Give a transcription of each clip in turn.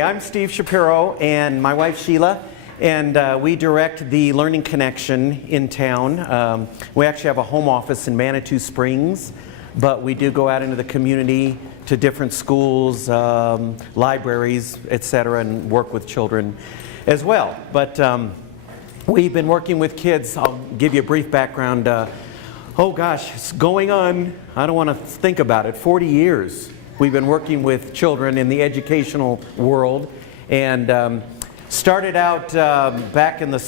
I'm Steve Shapiro and my wife Sheila, and we direct the Learning Connection in town. We actually have a home office in Manitou Springs, but we do go out into the community to different schools, libraries, etc., and work with children as well. But we've been working with kids. I'll give you a brief background. Oh gosh, it's going on, I don't want to think about it, 40 years. We've been working with children in the educational world, and started out back in the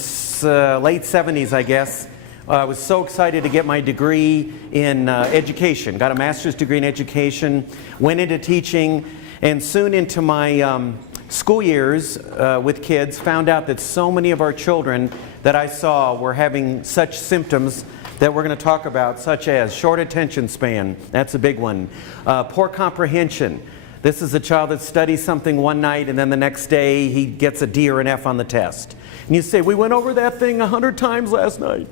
late 70s, I guess. I was so excited to get my degree in education. Got a master's degree in education, went into teaching, and soon into my school years with kids, found out that so many of our children that I saw were having such symptoms that we're going to talk about, such as short attention span, that's a big one, poor comprehension. This is a child that studies something one night and then the next day he gets a D or an F on the test. And you say, we went over that thing 100 times last night.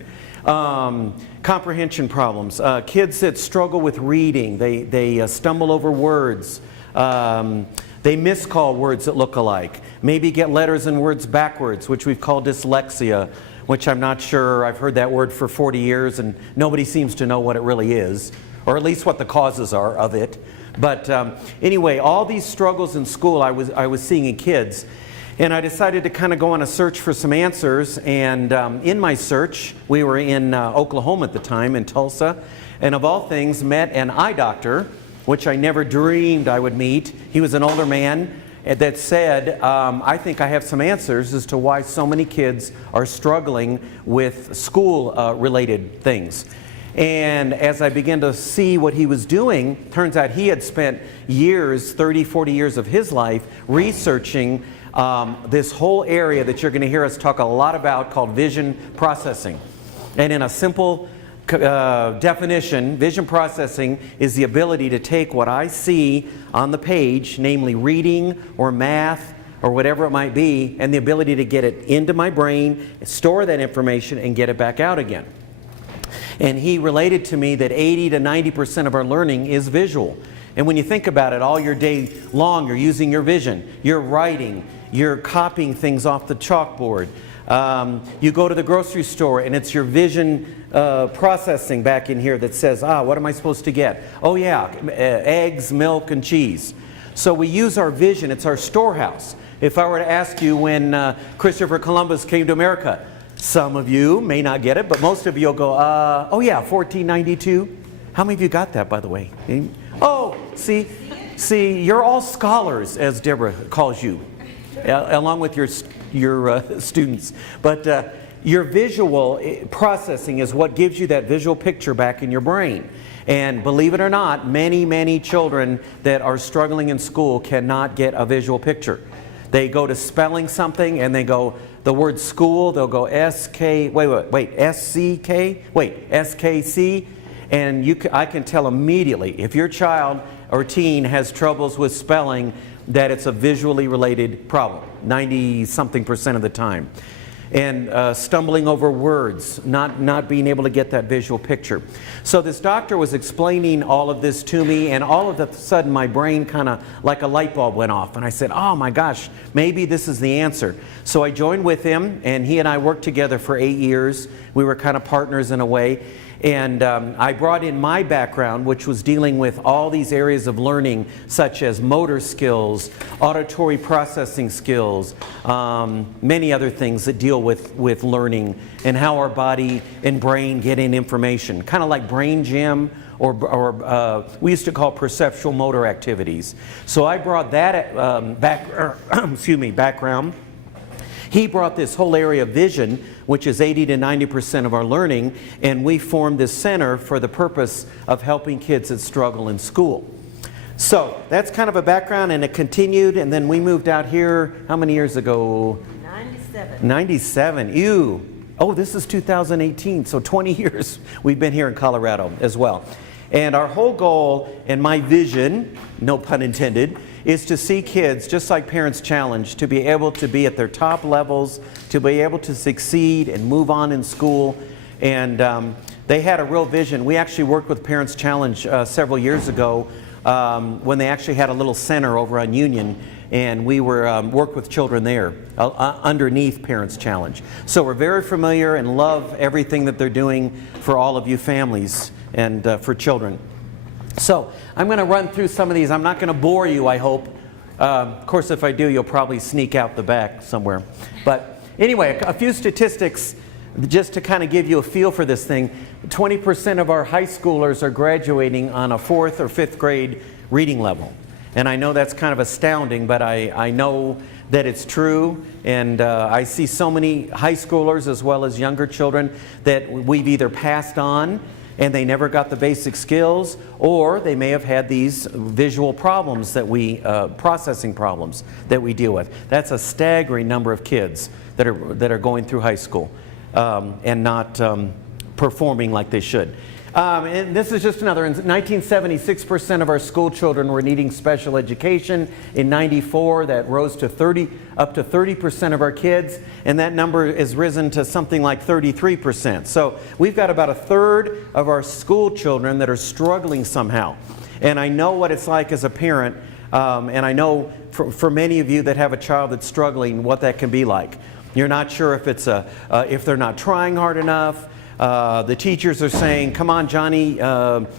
Comprehension problems. Kids that struggle with reading, they stumble over words. They miscall words that look alike. Maybe get letters and words backwards, which we've called dyslexia, which I'm not sure, I've heard that word for 40 years and nobody seems to know what it really is, or at least what the causes are of it. But anyway, all these struggles in school I was seeing in kids, and I decided to kind of go on a search for some answers. And in my search, we were in Oklahoma at the time, in Tulsa, and of all things met an eye doctor, which I never dreamed I would meet. He was an older man that said, I think I have some answers as to why so many kids are struggling with school-related things. And as I began to see what he was doing, turns out he had spent years, 30, 40 years of his life researching this whole area that you're going to hear us talk a lot about, called vision processing. And in a simple definition, vision processing is the ability to take what I see on the page, namely reading or math or whatever it might be, and the ability to get it into my brain, store that information, and get it back out again. And he related to me that 80 to 90% of our learning is visual. And when you think about it, all your day long, you're using your vision. You're writing, you're copying things off the chalkboard. You go to the grocery store and it's your vision processing back in here that says, what am I supposed to get? Oh yeah, eggs, milk, and cheese. So we use our vision, it's our storehouse. If I were to ask you when Christopher Columbus came to America, some of you may not get it, but most of you will go, oh yeah, 1492. How many of you got that, by the way? Oh, see, you're all scholars, as Deborah calls you, along with your students. But your visual processing is what gives you that visual picture back in your brain. And believe it or not, many, many children that are struggling in school cannot get a visual picture. They go to spelling something and they go, the word school, they'll go S-K, S-C-K, S-K-C, and I can tell immediately if your child or teen has troubles with spelling that it's a visually related problem, 90-something% of the time. And stumbling over words, not being able to get that visual picture. So this doctor was explaining all of this to me, and all of a sudden my brain kind of like a light bulb went off, and I said, oh my gosh, maybe this is the answer. So I joined with him, and he and I worked together for 8 years. We were kind of partners in a way. And I brought in my background, which was dealing with all these areas of learning, such as motor skills, auditory processing skills, many other things that deal with learning and how our body and brain get in information. Kind of like brain gym, or we used to call perceptual motor activities. So I brought that background. He brought this whole area of vision, which is 80 to 90% of our learning, and we formed this center for the purpose of helping kids that struggle in school. So that's kind of a background, and it continued, and then we moved out here, how many years ago? 97. 97, ew. Oh, this is 2018, so 20 years we've been here in Colorado as well. And our whole goal and my vision, no pun intended, is to see kids, just like Parents Challenge, to be able to be at their top levels, to be able to succeed and move on in school. And they had a real vision. We actually worked with Parents Challenge several years ago when they actually had a little center over on Union, and we were worked with children there underneath Parents Challenge. So we're very familiar and love everything that they're doing for all of you families and for children. So I'm going to run through some of these. I'm not going to bore you, I hope. Of course, if I do, you'll probably sneak out the back somewhere. But anyway, a few statistics just to kind of give you a feel for this thing. 20% of our high schoolers are graduating on a 4th or 5th grade reading level. And I know that's kind of astounding, but I know that it's true. And I see so many high schoolers as well as younger children that we've either passed on and they never got the basic skills, or they may have had these visual problems that processing problems that we deal with. That's a staggering number of kids that are going through high school and not performing like they should. And this is just another. In 1970, 6% of our school children were needing special education. In '94, that rose to up to 30% of our kids, and that number has risen to something like 33%. So we've got about a third of our school children that are struggling somehow. And I know what it's like as a parent, and I know for many of you that have a child that's struggling, what that can be like. You're not sure if it's if they're not trying hard enough. The teachers are saying, come on, Johnny,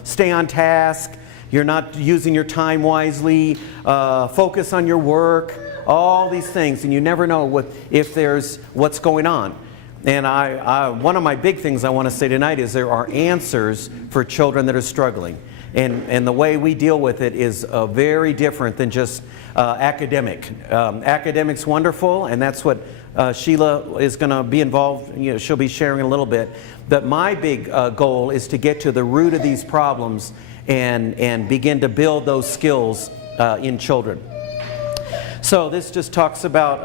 stay on task. You're not using your time wisely. Focus on your work. All these things. And you never know what's going on. And one of my big things I want to say tonight is there are answers for children that are struggling. And the way we deal with it is very different than just academic. Academic's wonderful, and that's what Sheila is going to be involved. She'll be sharing a little bit. But my big goal is to get to the root of these problems and begin to build those skills in children. So this just talks about,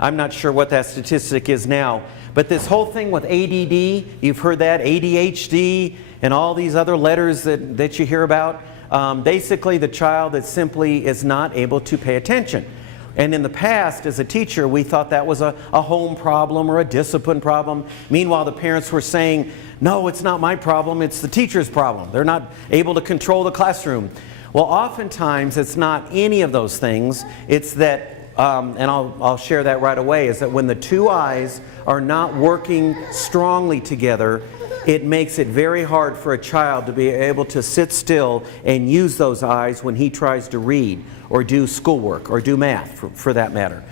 I'm not sure what that statistic is now, but this whole thing with ADD, you've heard that, ADHD, and all these other letters that you hear about. Basically, the child that simply is not able to pay attention. And in the past, as a teacher, we thought that was a home problem or a discipline problem. Meanwhile, the parents were saying, no, it's not my problem, it's the teacher's problem. They're not able to control the classroom. Well, oftentimes, it's not any of those things. It's that, and I'll share that right away, is that when the two eyes are not working strongly together, it makes it very hard for a child to be able to sit still and use those eyes when he tries to read or do schoolwork or do math, for that matter.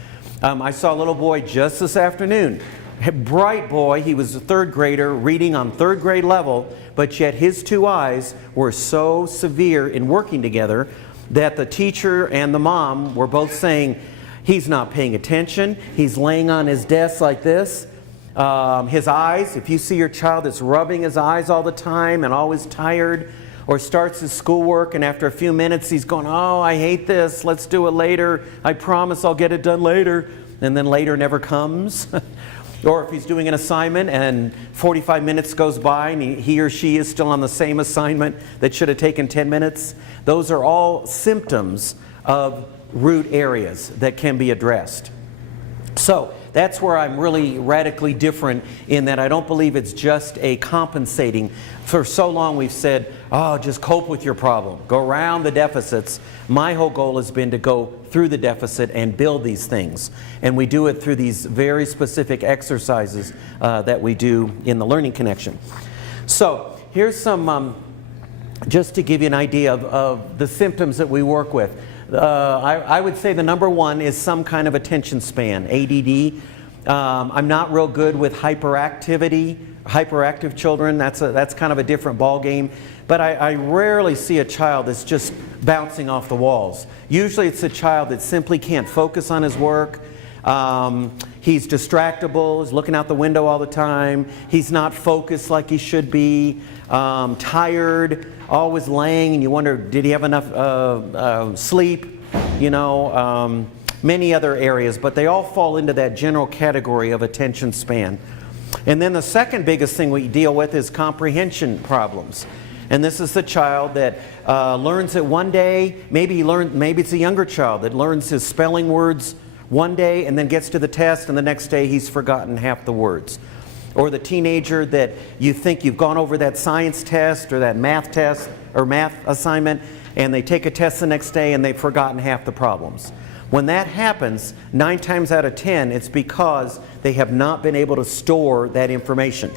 I saw a little boy just this afternoon, a bright boy. He was a 3rd grader reading on 3rd grade level, but yet his two eyes were so severe in working together that the teacher and the mom were both saying, he's not paying attention, he's laying on his desk like this. His eyes, if you see your child that's rubbing his eyes all the time and always tired, or starts his schoolwork and after a few minutes he's going, oh, I hate this, let's do it later, I promise I'll get it done later, and then later never comes. Or if he's doing an assignment and 45 minutes goes by and he or she is still on the same assignment that should have taken 10 minutes. Those are all symptoms of root areas that can be addressed. So that's where I'm really radically different, in that I don't believe it's just a compensating. For so long we've said, oh, just cope with your problem. Go around the deficits. My whole goal has been to go through the deficit and build these things. And we do it through these very specific exercises that we do in the Learning Connection. So here's some, just to give you an idea of the symptoms that we work with. I would say the number one is some kind of attention span, ADD. I'm not real good with hyperactive children. That's kind of a different ball game. But I rarely see a child that's just bouncing off the walls. Usually it's a child that simply can't focus on his work. He's distractible, he's looking out the window all the time. He's not focused like he should be. Tired, always laying, and you wonder, did he have enough sleep? Many other areas, but they all fall into that general category of attention span. And then the second biggest thing we deal with is comprehension problems. And this is the child that learns it one day. Maybe it's a younger child that learns his spelling words one day and then gets to the test, and the next day he's forgotten half the words. Or the teenager that you think you've gone over that science test or that math test or math assignment, and they take a test the next day and they've forgotten half the problems. When that happens, 9 times out of 10, it's because they have not been able to store that information.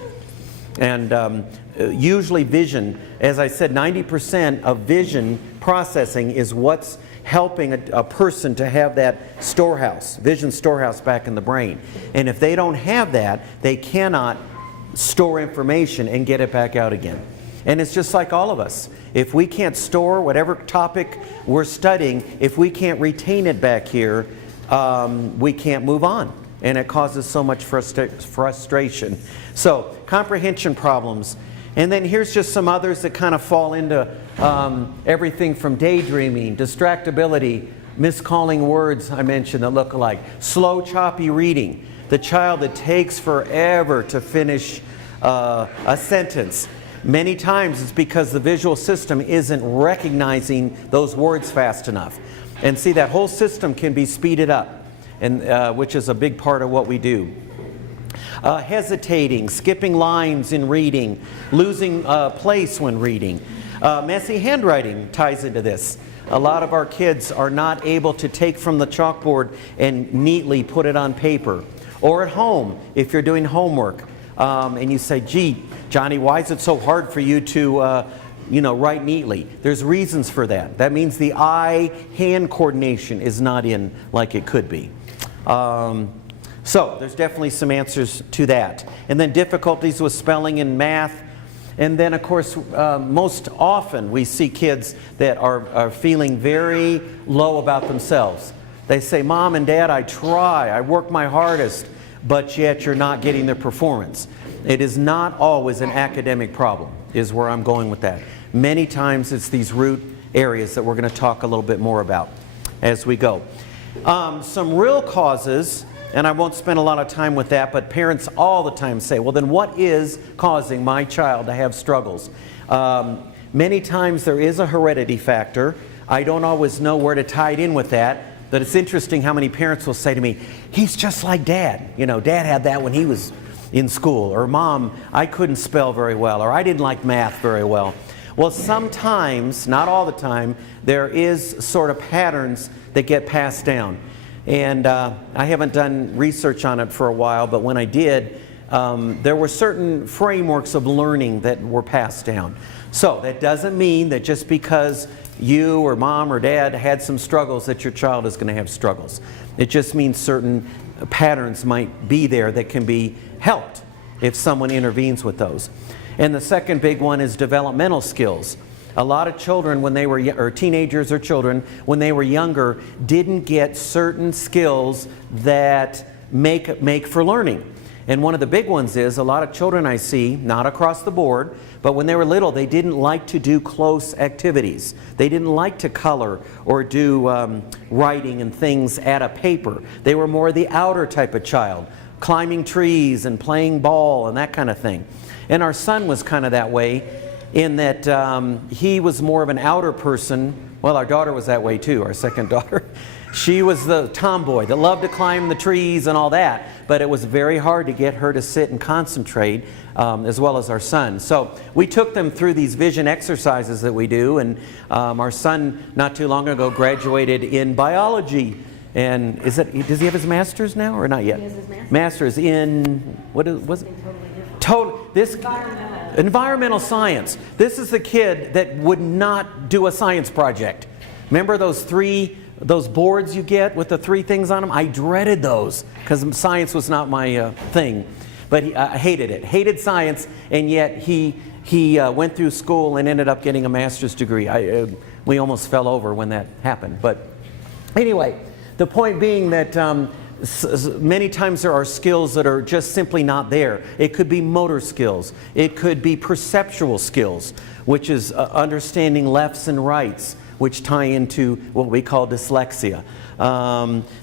And usually vision, as I said, 90% of vision processing is what's helping a person to have that storehouse, vision storehouse back in the brain. And if they don't have that, they cannot store information and get it back out again. And it's just like all of us. If we can't store whatever topic we're studying, if we can't retain it back here, we can't move on. And it causes so much frustration. So, comprehension problems. And then here's just some others that kind of fall into everything from daydreaming, distractibility, miscalling words I mentioned that look alike, slow, choppy reading, the child that takes forever to finish a sentence. Many times it's because the visual system isn't recognizing those words fast enough. And see, that whole system can be speeded up, and which is a big part of what we do. Hesitating, skipping lines in reading, losing place when reading. Messy handwriting ties into this. A lot of our kids are not able to take from the chalkboard and neatly put it on paper. Or at home, if you're doing homework, and you say, gee, Johnny, why is it so hard for you to write neatly? There's reasons for that. That means the eye-hand coordination is not in like it could be. So there's definitely some answers to that. And then difficulties with spelling and math. And then, of course, most often we see kids that are feeling very low about themselves. They say, Mom and Dad, I try, I work my hardest, but yet you're not getting the performance. It is not always an academic problem, is where I'm going with that. Many times it's these root areas that we're going to talk a little bit more about as we go. Some real causes, and I won't spend a lot of time with that, but parents all the time say, well, then what is causing my child to have struggles? Many times there is a heredity factor. I don't always know where to tie it in with that, but it's interesting how many parents will say to me, he's just like Dad. You know, Dad had that when he was in school. Or Mom, I couldn't spell very well. Or I didn't like math very well. Well, sometimes, not all the time, there is sort of patterns that get passed down. And I haven't done research on it for a while, but when I did, there were certain frameworks of learning that were passed down. So that doesn't mean that just because you or Mom or Dad had some struggles that your child is going to have struggles. It just means certain patterns might be there that can be helped if someone intervenes with those. And the second big one is developmental skills. A lot of children when they were, or teenagers or children, when they were younger, didn't get certain skills that make for learning. And one of the big ones is a lot of children I see, not across the board, but when they were little, they didn't like to do close activities. They didn't like to color or do writing and things at a paper. They were more the outer type of child, climbing trees and playing ball and that kind of thing. And our son was kind of that way in that he was more of an outer person. Well, our daughter was that way too, our second daughter. She was the tomboy that loved to climb the trees and all that, but it was very hard to get her to sit and concentrate, as well as our son. So we took them through these vision exercises that we do, and our son not too long ago graduated in biology. And does he have his master's now or not yet? He has his master's. Master's in, what was it? Environmental science. This is the kid that would not do a science project. Remember those boards you get with the 3 things on them? I dreaded those because science was not my thing. But I hated it. Hated science, and yet he went through school and ended up getting a master's degree. We almost fell over when that happened. But anyway, the point being that many times there are skills that are just simply not there. It could be motor skills. It could be perceptual skills, which is understanding lefts and rights, which tie into what we call dyslexia.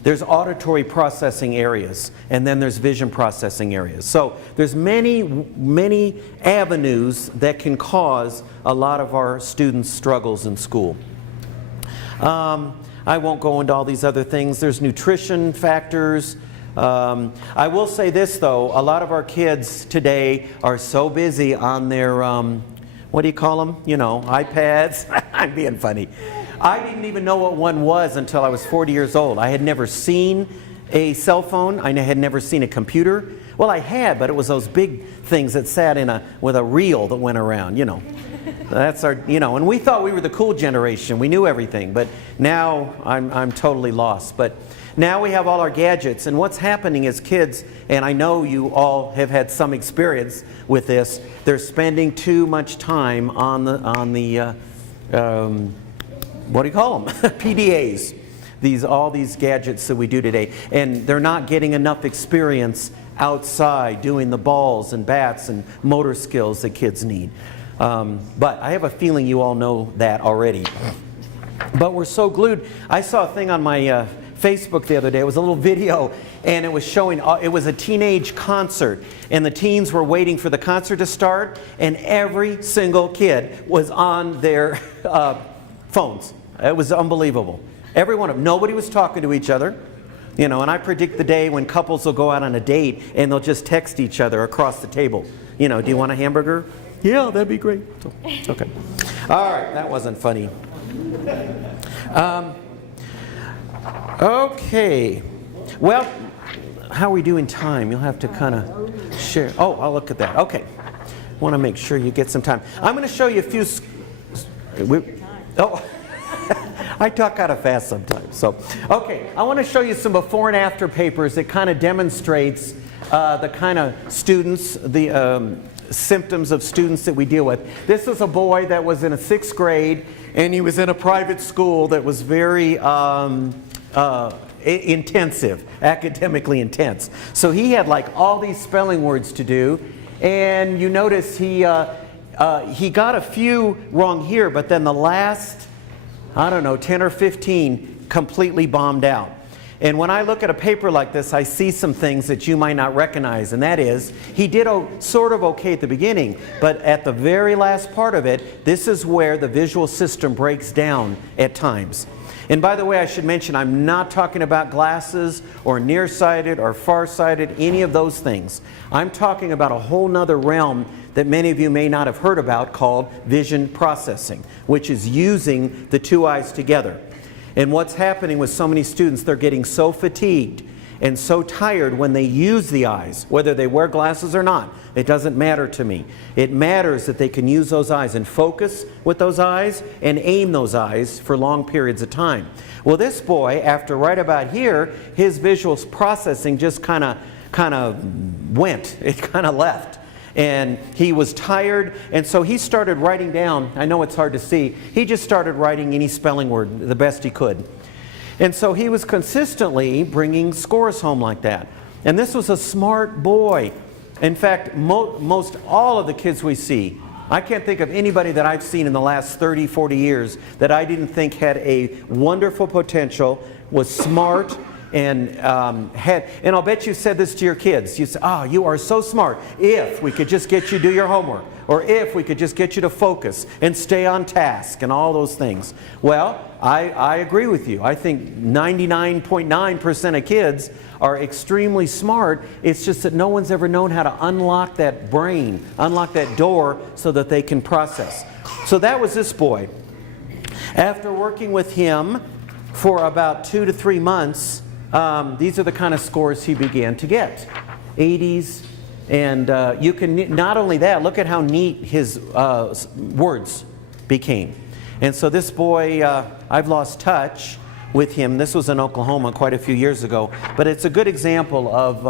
There's auditory processing areas, and then there's vision processing areas. So there's many avenues that can cause a lot of our students' struggles in school. I won't go into all these other things. There's nutrition factors. I will say this though, a lot of our kids today are so busy on their, what do you call them? You know, iPads. I'm being funny. I didn't even know what one was until I was 40 years old. I had never seen a cell phone. I had never seen a computer. Well, I had, but it was those big things that sat in with a reel that went around, you know. That's our, you know, and we thought we were the cool generation. We knew everything, but now I'm totally lost. But now we have all our gadgets, and what's happening is kids, and I know you all have had some experience with this, they're spending too much time on the what do you call them? PDAs. All these gadgets that we do today, and they're not getting enough experience outside doing the balls and bats and motor skills that kids need. But I have a feeling you all know that already. But we're so glued. I saw a thing on my Facebook the other day. It was a little video, and it was showing, it was a teenage concert, and the teens were waiting for the concert to start, and every single kid was on their phones. It was unbelievable. Every one of them. Nobody was talking to each other. You know, and I predict the day when couples will go out on a date and they'll just text each other across the table. You know, do you want a hamburger? Yeah, that'd be great. So, okay. All right, that wasn't funny. Okay. Well, how are we doing time? You'll have to kind of share. Oh, I'll look at that. Okay. Want to make sure you get some time. I'm going to show you a few. Oh. I talk kind of fast sometimes. So, okay, I want to show you some before and after papers that kind of demonstrates the kind of students, the symptoms of students that we deal with. This is a boy that was in a 6th grade, and he was in a private school that was very intensive, academically intense. So he had like all these spelling words to do, and you notice he got a few wrong here, but then the last, I don't know, 10 or 15 completely bombed out. And when I look at a paper like this, I see some things that you might not recognize, and that is, he did sort of okay at the beginning, but at the very last part of it, this is where the visual system breaks down at times. And by the way, I should mention, I'm not talking about glasses or nearsighted or farsighted, any of those things. I'm talking about a whole nother realm that many of you may not have heard about called vision processing, which is using the two eyes together. And what's happening with so many students, they're getting so fatigued and so tired when they use the eyes, whether they wear glasses or not. It doesn't matter to me. It matters that they can use those eyes and focus with those eyes and aim those eyes for long periods of time. Well, this boy, after right about here, his visual processing just kind of went. It kind of left. And he was tired, and so he started writing down, I know it's hard to see, he just started writing any spelling word the best he could. And so he was consistently bringing scores home like that. And this was a smart boy. In fact, most all of the kids we see, I can't think of anybody that I've seen in the last 30, 40 years that I didn't think had a wonderful potential, was smart, and I'll bet you said this to your kids. You said, "Oh, you are so smart. If we could just get you to do your homework, or if we could just get you to focus and stay on task," and all those things. Well, I agree with you. I think 99.9% of kids are extremely smart. It's just that no one's ever known how to unlock that brain, unlock that door so that they can process. So that was this boy. After working with him for about 2 to 3 months, these are the kind of scores he began to get. 80s, and you can, not only that, look at how neat his words became. And so this boy, I've lost touch with him. This was in Oklahoma quite a few years ago, but it's a good example of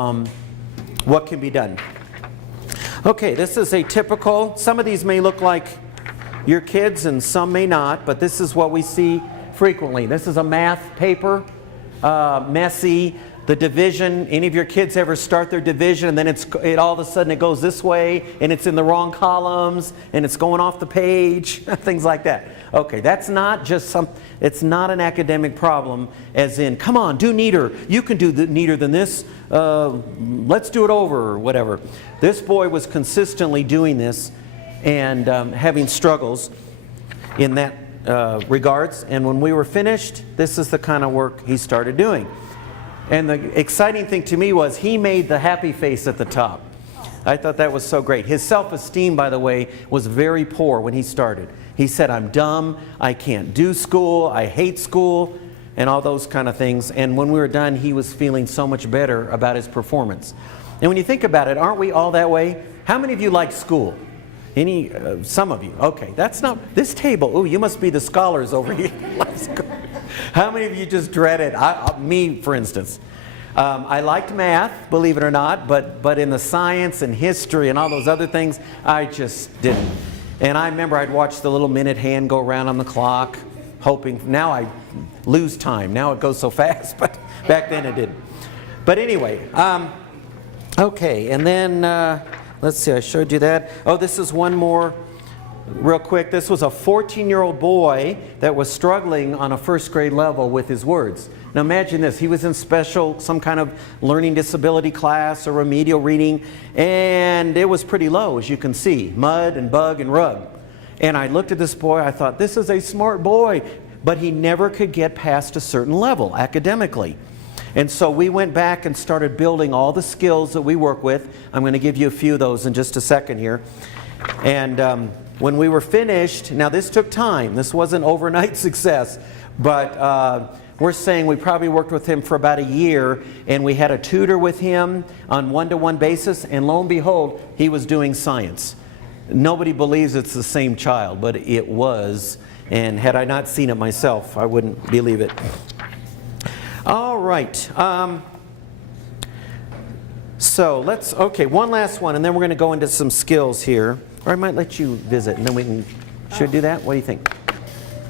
what can be done. Okay, this is a typical, some of these may look like your kids and some may not, but this is what we see frequently. This is a math paper. Messy. The division, any of your kids ever start their division and then it all of a sudden it goes this way and it's in the wrong columns and it's going off the page, things like that. Okay, that's not just it's not an academic problem as in, come on, do neater. You can do neater than this. Let's do it over or whatever. This boy was consistently doing this and having struggles in that regards. And when we were finished, this is the kind of work he started doing. And the exciting thing to me was he made the happy face at the top. I thought that was so great. His self-esteem, by the way, was very poor when he started. He said, I'm dumb, I can't do school, I hate school, and all those kind of things. And when we were done, he was feeling so much better about his performance. And when you think about it, aren't we all that way? How many of you like school? Some of you. Okay, that's not, this table, ooh, you must be the scholars over here. How many of you just dread it? Me, for instance. I liked math, believe it or not, but in the science and history and all those other things, I just didn't. And I remember I'd watch the little minute hand go around on the clock, hoping, now I lose time. Now it goes so fast, but back then it didn't. But anyway, okay, and then, let's see, I showed you that. Oh, this is one more. Real quick, this was a 14-year-old boy that was struggling on a first grade level with his words. Now imagine this, he was in some kind of learning disability class or remedial reading, and it was pretty low, as you can see, mud and bug and rug. And I looked at this boy, I thought, this is a smart boy, but he never could get past a certain level academically. And so we went back and started building all the skills that we work with. I'm going to give you a few of those in just a second here. And when we were finished, now this took time. This wasn't overnight success, but we're saying we probably worked with him for about a year, and we had a tutor with him on one-to-one basis, and lo and behold, he was doing science. Nobody believes it's the same child, but it was, and had I not seen it myself, I wouldn't believe it. All right. So okay, one last one, and then we're going to go into some skills here. Or I might let you visit, and then we can, should do that? What do you think?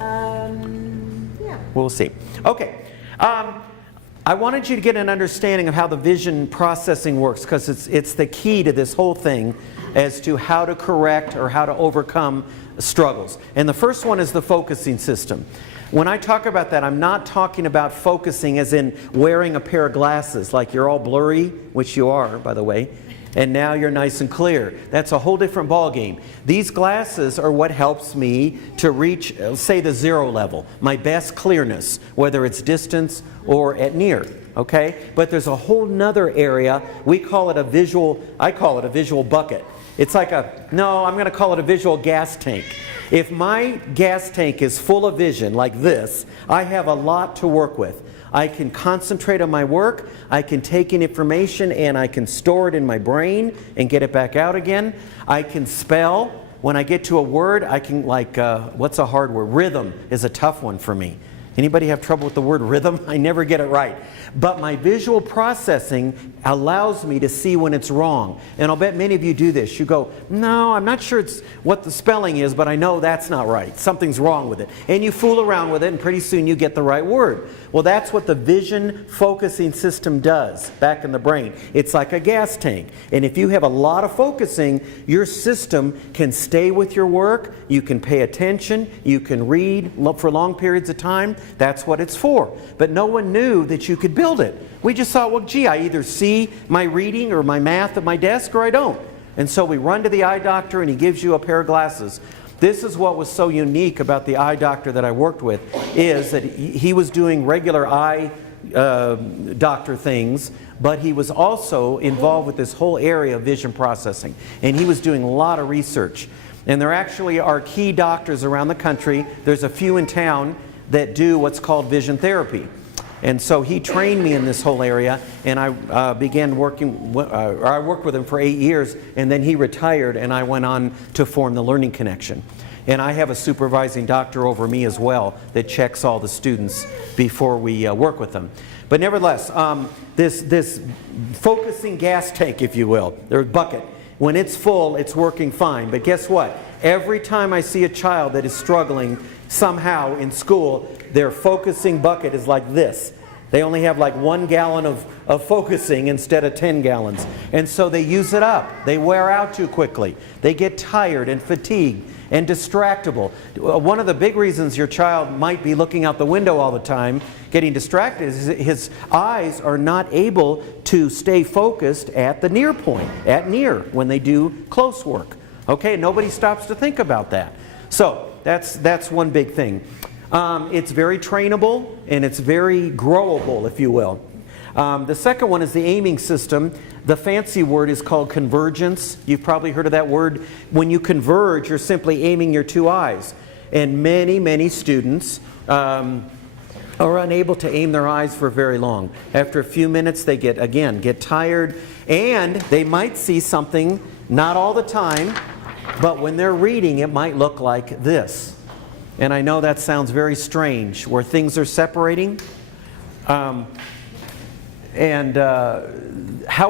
Yeah. We'll see. Okay. I wanted you to get an understanding of how the vision processing works, because it's the key to this whole thing as to how to correct or how to overcome struggles. And the first one is the focusing system. When I talk about that, I'm not talking about focusing as in wearing a pair of glasses, like you're all blurry, which you are, by the way, and now you're nice and clear. That's a whole different ball game. These glasses are what helps me to reach, say, the 0 level, my best clearness, whether it's distance or at near. Okay? But there's a whole nother area. We call it a visual, I call it a visual bucket. It's like I'm going to call it a visual gas tank. If my gas tank is full of vision like this, I have a lot to work with. I can concentrate on my work, I can take in information and I can store it in my brain and get it back out again. I can spell. When I get to a word, I can what's a hard word? Rhythm is a tough one for me. Anybody have trouble with the word rhythm? I never get it right. But my visual processing allows me to see when it's wrong. And I'll bet many of you do this. You go, no, I'm not sure it's what the spelling is, but I know that's not right. Something's wrong with it. And you fool around with it, and pretty soon you get the right word. Well, that's what the vision focusing system does back in the brain. It's like a gas tank. And if you have a lot of focusing, your system can stay with your work, you can pay attention, you can read for long periods of time. That's what it's for. But no one knew that you could build it. We just thought, well, gee, I either see my reading or my math at my desk or I don't. And so we run to the eye doctor and he gives you a pair of glasses. This is what was so unique about the eye doctor that I worked with, is that he was doing regular eye doctor things, but he was also involved with this whole area of vision processing. And he was doing a lot of research. And there actually are key doctors around the country. There's a few in town that do what's called vision therapy. And so he trained me in this whole area, and I began working, I worked with him for 8 years, and then he retired, and I went on to form the Learning Connection. And I have a supervising doctor over me as well that checks all the students before we work with them. But nevertheless, this focusing gas tank, if you will, their bucket, when it's full, it's working fine. But guess what? Every time I see a child that is struggling somehow in school, their focusing bucket is like this. They only have like 1 gallon of focusing instead of 10 gallons. And so they use it up. They wear out too quickly. They get tired and fatigued and distractible. One of the big reasons your child might be looking out the window all the time, getting distracted, is his eyes are not able to stay focused at the near point, at near, when they do close work. Okay, nobody stops to think about that. So that's one big thing. It's very trainable and it's very growable, if you will. The second one is the aiming system. The fancy word is called convergence. You've probably heard of that word. When you converge, you're simply aiming your 2 eyes. And many students are unable to aim their eyes for very long. After a few minutes, they get tired, and they might see something, not all the time, but when they're reading, it might look like this. And I know that sounds very strange, where things are separating. How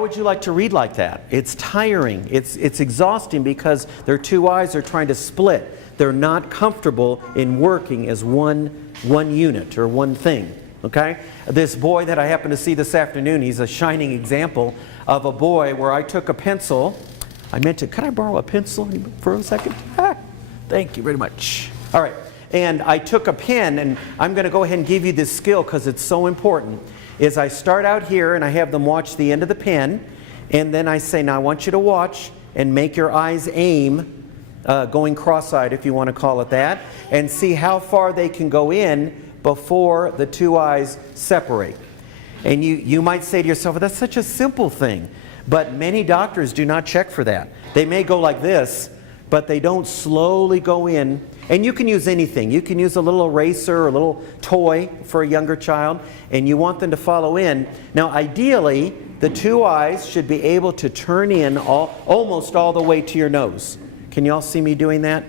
would you like to read like that? It's tiring. It's exhausting because their 2 eyes are trying to split. They're not comfortable in working as one unit or one thing. Okay? This boy that I happened to see this afternoon, he's a shining example of a boy where I took a pencil. Could I borrow a pencil for a second? Thank you very much. All right. And I took a pen, and I'm going to go ahead and give you this skill because it's so important. Is I start out here and I have them watch the end of the pen, and then I say, now I want you to watch and make your eyes aim, going cross-eyed if you want to call it that, and see how far they can go in before the 2 eyes separate. And you might say to yourself, well, that's such a simple thing, but many doctors do not check for that. They may go like this, but they don't slowly go in. And you can use anything. You can use a little eraser or a little toy for a younger child, and you want them to follow in. Now, ideally, the 2 eyes should be able to turn in almost all the way to your nose. Can you all see me doing that?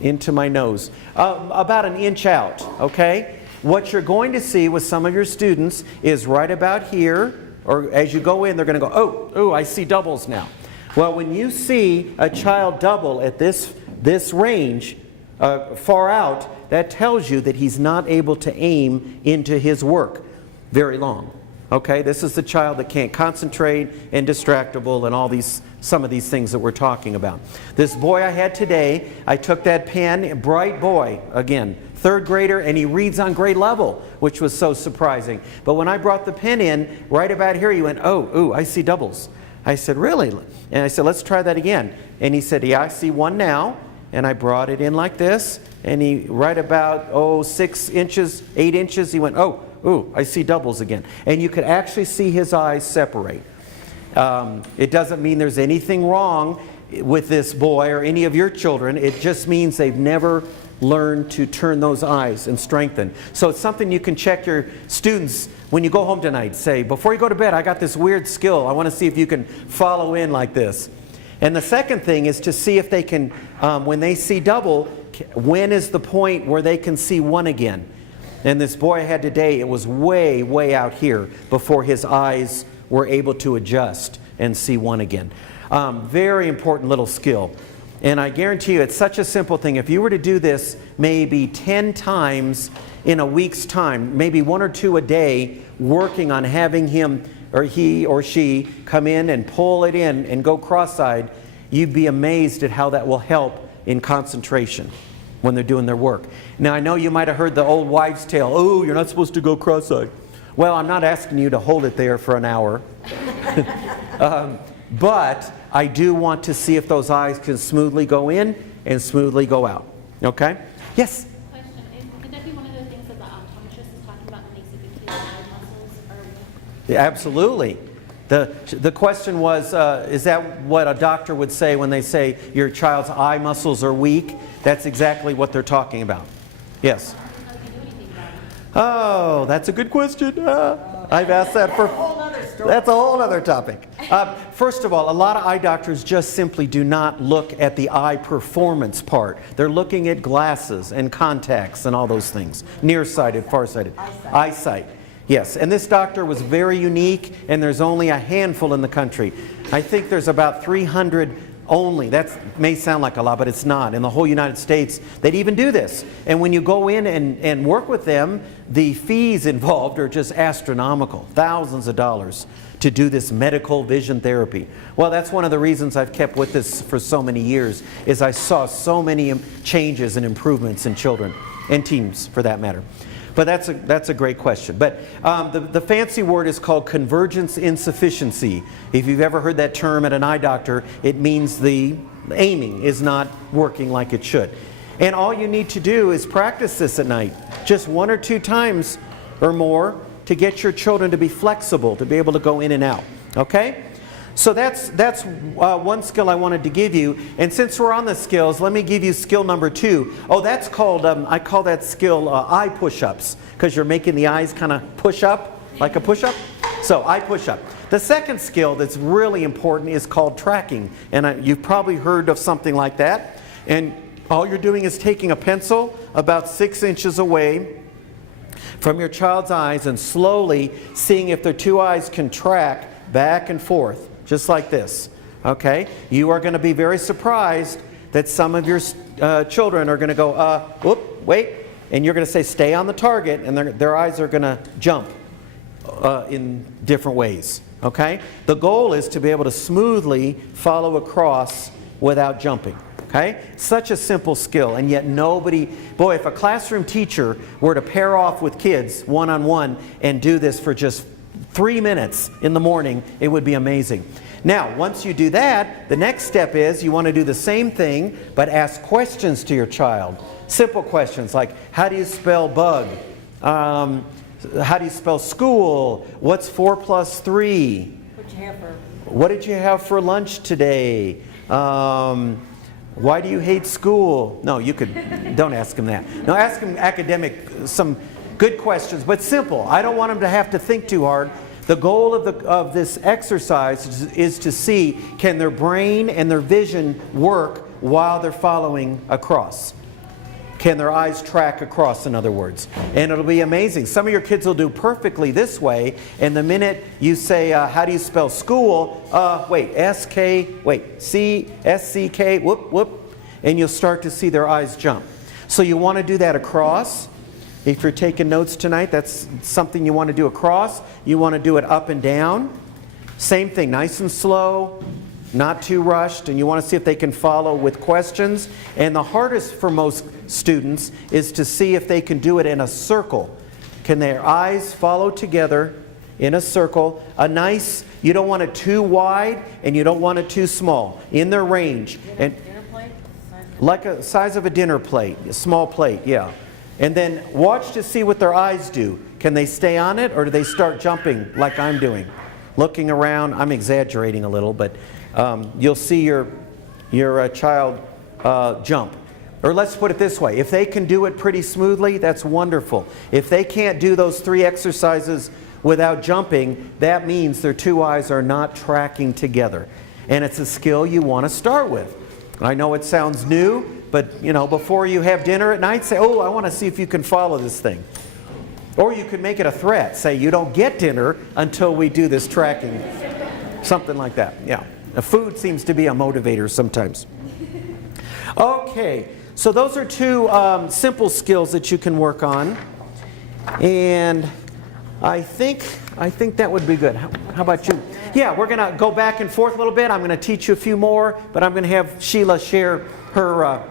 Into my nose. About 1 inch out, okay? What you're going to see with some of your students is right about here, or as you go in, they're going to go, oh, I see doubles now. Well, when you see a child double at this range, far out, that tells you that he's not able to aim into his work very long. Okay, this is the child that can't concentrate and distractible and some of these things that we're talking about. This boy I had today, I took that pen, bright boy, again, 3rd grader, and he reads on grade level, which was so surprising. But when I brought the pen in, right about here, he went, oh, I see doubles. I said, really? And I said, let's try that again. And he said, yeah, I see 1 now. And I brought it in like this, and he, right about, 6 inches, 8 inches, he went, oh, I see doubles again. And you could actually see his eyes separate. It doesn't mean there's anything wrong with this boy or any of your children. It just means they've never learned to turn those eyes and strengthen. So it's something you can check your students when you go home tonight. Say, before you go to bed, I got this weird skill. I want to see if you can follow in like this. And the second thing is to see if they can, when they see double, when is the point where they can see 1 again? And this boy I had today, it was way out here before his eyes were able to adjust and see 1 again. Very important little skill. And I guarantee you, it's such a simple thing. If you were to do this maybe 10 times in a week's time, maybe 1 or 2 a day, working on having him or he or she come in and pull it in and go cross-eyed, you'd be amazed at how that will help in concentration when they're doing their work. Now, I know you might have heard the old wives' tale, oh, you're not supposed to go cross-eyed. Well, I'm not asking you to hold it there for an hour. But I do want to see if those eyes can smoothly go in and smoothly go out. Okay? Yes? Question. Could that be one of the things that the optometrist is talking about that makes it good to the eye muscles? Or... Yeah, absolutely. The question was, is that what a doctor would say when they say your child's eye muscles are weak? That's exactly what they're talking about. Yes? How do you do anything about it? Oh, that's a good question. I've asked that for... That's a whole other topic. First of all, a lot of eye doctors just simply do not look at the eye performance part. They're looking at glasses and contacts and all those things. Nearsighted, farsighted. Eyesight. Yes, and this doctor was very unique, and there's only a handful in the country. I think there's about 300 only. That may sound like a lot, but it's not. In the whole United States, they'd even do this. And when you go in and work with them, the fees involved are just astronomical, thousands of dollars to do this medical vision therapy. Well, that's one of the reasons I've kept with this for so many years, is I saw so many changes and improvements in children, and teens for that matter. But that's a great question. But the fancy word is called convergence insufficiency. If you've ever heard that term at an eye doctor, it means the aiming is not working like it should. And all you need to do is practice this at night, just 1 or 2 times or more, to get your children to be flexible, to be able to go in and out. Okay? So that's one skill I wanted to give you. And since we're on the skills, let me give you skill number 2. Oh, that's called, I call that skill eye push-ups, because you're making the eyes kind of push up, like a push-up. So eye push-up. The second skill that's really important is called tracking. And you've probably heard of something like that. And all you're doing is taking a pencil about 6 inches away from your child's eyes and slowly seeing if their 2 eyes can track back and forth, just like this. Okay? You are going to be very surprised that some of your children are going to go, whoop, wait, and you're going to say, stay on the target, and their eyes are going to jump in different ways. Okay? The goal is to be able to smoothly follow across without jumping. Okay? Such a simple skill, and yet nobody, boy, if a classroom teacher were to pair off with kids one-on-one and do this for just 3 minutes in the morning, it would be amazing. Now, once you do that, the next step is you want to do the same thing, but ask questions to your child. Simple questions like, how do you spell bug? How do you spell school? What's 4 plus 3? What did you have for lunch today? Why do you hate school? No, you could, don't ask them that. No, ask them some good questions, but simple. I don't want them to have to think too hard. The goal of this exercise is to see, can their brain and their vision work while they're following across? Can their eyes track across, in other words? And it'll be amazing. Some of your kids will do perfectly this way, and the minute you say, how do you spell school? C-S-C-K, whoop, whoop, and you'll start to see their eyes jump. So you want to do that across. If you're taking notes tonight, that's something you want to do across. You want to do it up and down. Same thing, nice and slow, not too rushed, and you want to see if they can follow with questions. And the hardest for most students is to see if they can do it in a circle. Can their eyes follow together in a circle? A nice, you don't want it too wide and you don't want it too small, in their range. And like a size of a dinner plate, a small plate, yeah. And then watch to see what their eyes do. Can they stay on it, or do they start jumping like I'm doing? Looking around, I'm exaggerating a little, but you'll see your child jump. Or let's put it this way, if they can do it pretty smoothly, that's wonderful. If they can't do those 3 exercises without jumping, that means their 2 eyes are not tracking together. And it's a skill you want to start with. I know it sounds new, but you know, before you have dinner at night, say, oh, I want to see if you can follow this thing. Or you could make it a threat. Say, you don't get dinner until we do this tracking. Something like that, yeah. Food seems to be a motivator sometimes. Okay, so those are 2 simple skills that you can work on. And I think that would be good. How about you? Yeah, we're going to go back and forth a little bit. I'm going to teach you a few more, but I'm going to have Sheilah share her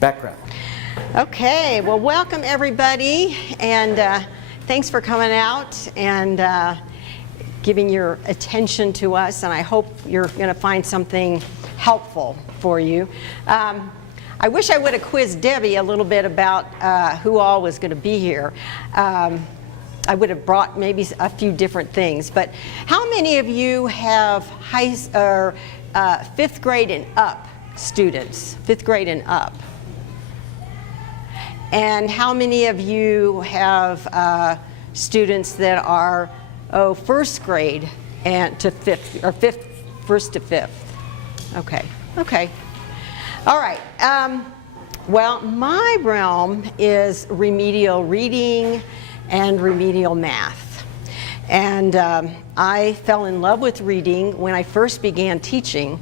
background. Okay, well, welcome everybody, and thanks for coming out and giving your attention to us, and I hope you're going to find something helpful for you. I wish I would have quizzed Debbie a little bit about who all was going to be here. I would have brought maybe a few different things, but how many of you have 5th grade and up students? 5th grade and up. And how many of you have students that are, 1st grade and to 5th, or 1st to 5th? Okay, okay. All right. Well, my realm is remedial reading and remedial math. And I fell in love with reading when I first began teaching.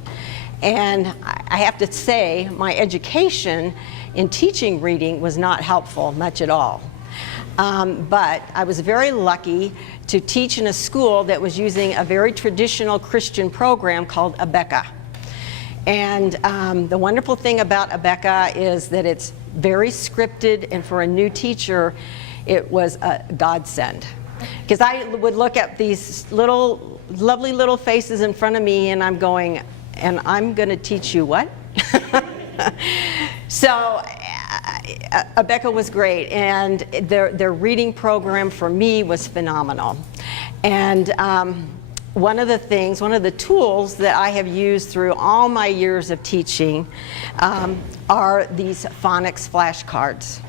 And I have to say, my education in teaching reading was not helpful much at all. But I was very lucky to teach in a school that was using a very traditional Christian program called ABECA. And the wonderful thing about ABECA is that it's very scripted, and for a new teacher, it was a godsend. Because I would look at these lovely little faces in front of me, and I'm going, and I'm going to teach you what? So ABECA was great, and their reading program for me was phenomenal. And one of the tools that I have used through all my years of teaching are these phonics flashcards.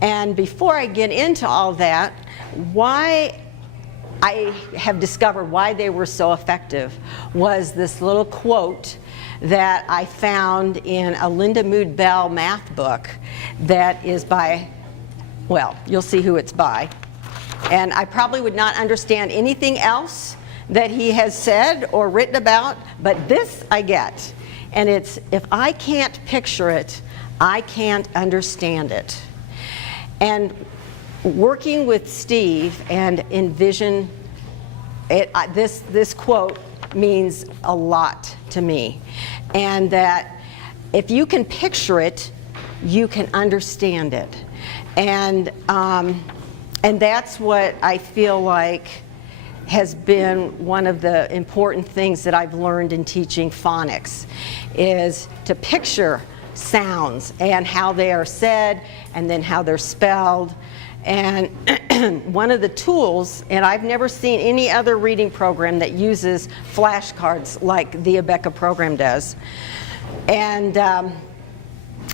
And before I get into all that, why I have discovered why they were so effective was this little quote that I found in a Linda Mood Bell math book that is by, well, you'll see who it's by. And I probably would not understand anything else that he has said or written about, but this I get. And it's, if I can't picture it, I can't understand it. And working with Steve and envision it, this quote means a lot to me. And that if you can picture it, you can understand it. And that's what I feel like has been one of the important things that I've learned in teaching phonics, is to picture sounds and how they are said and then how they're spelled. And one of the tools, and I've never seen any other reading program that uses flashcards like the ABECA program does. And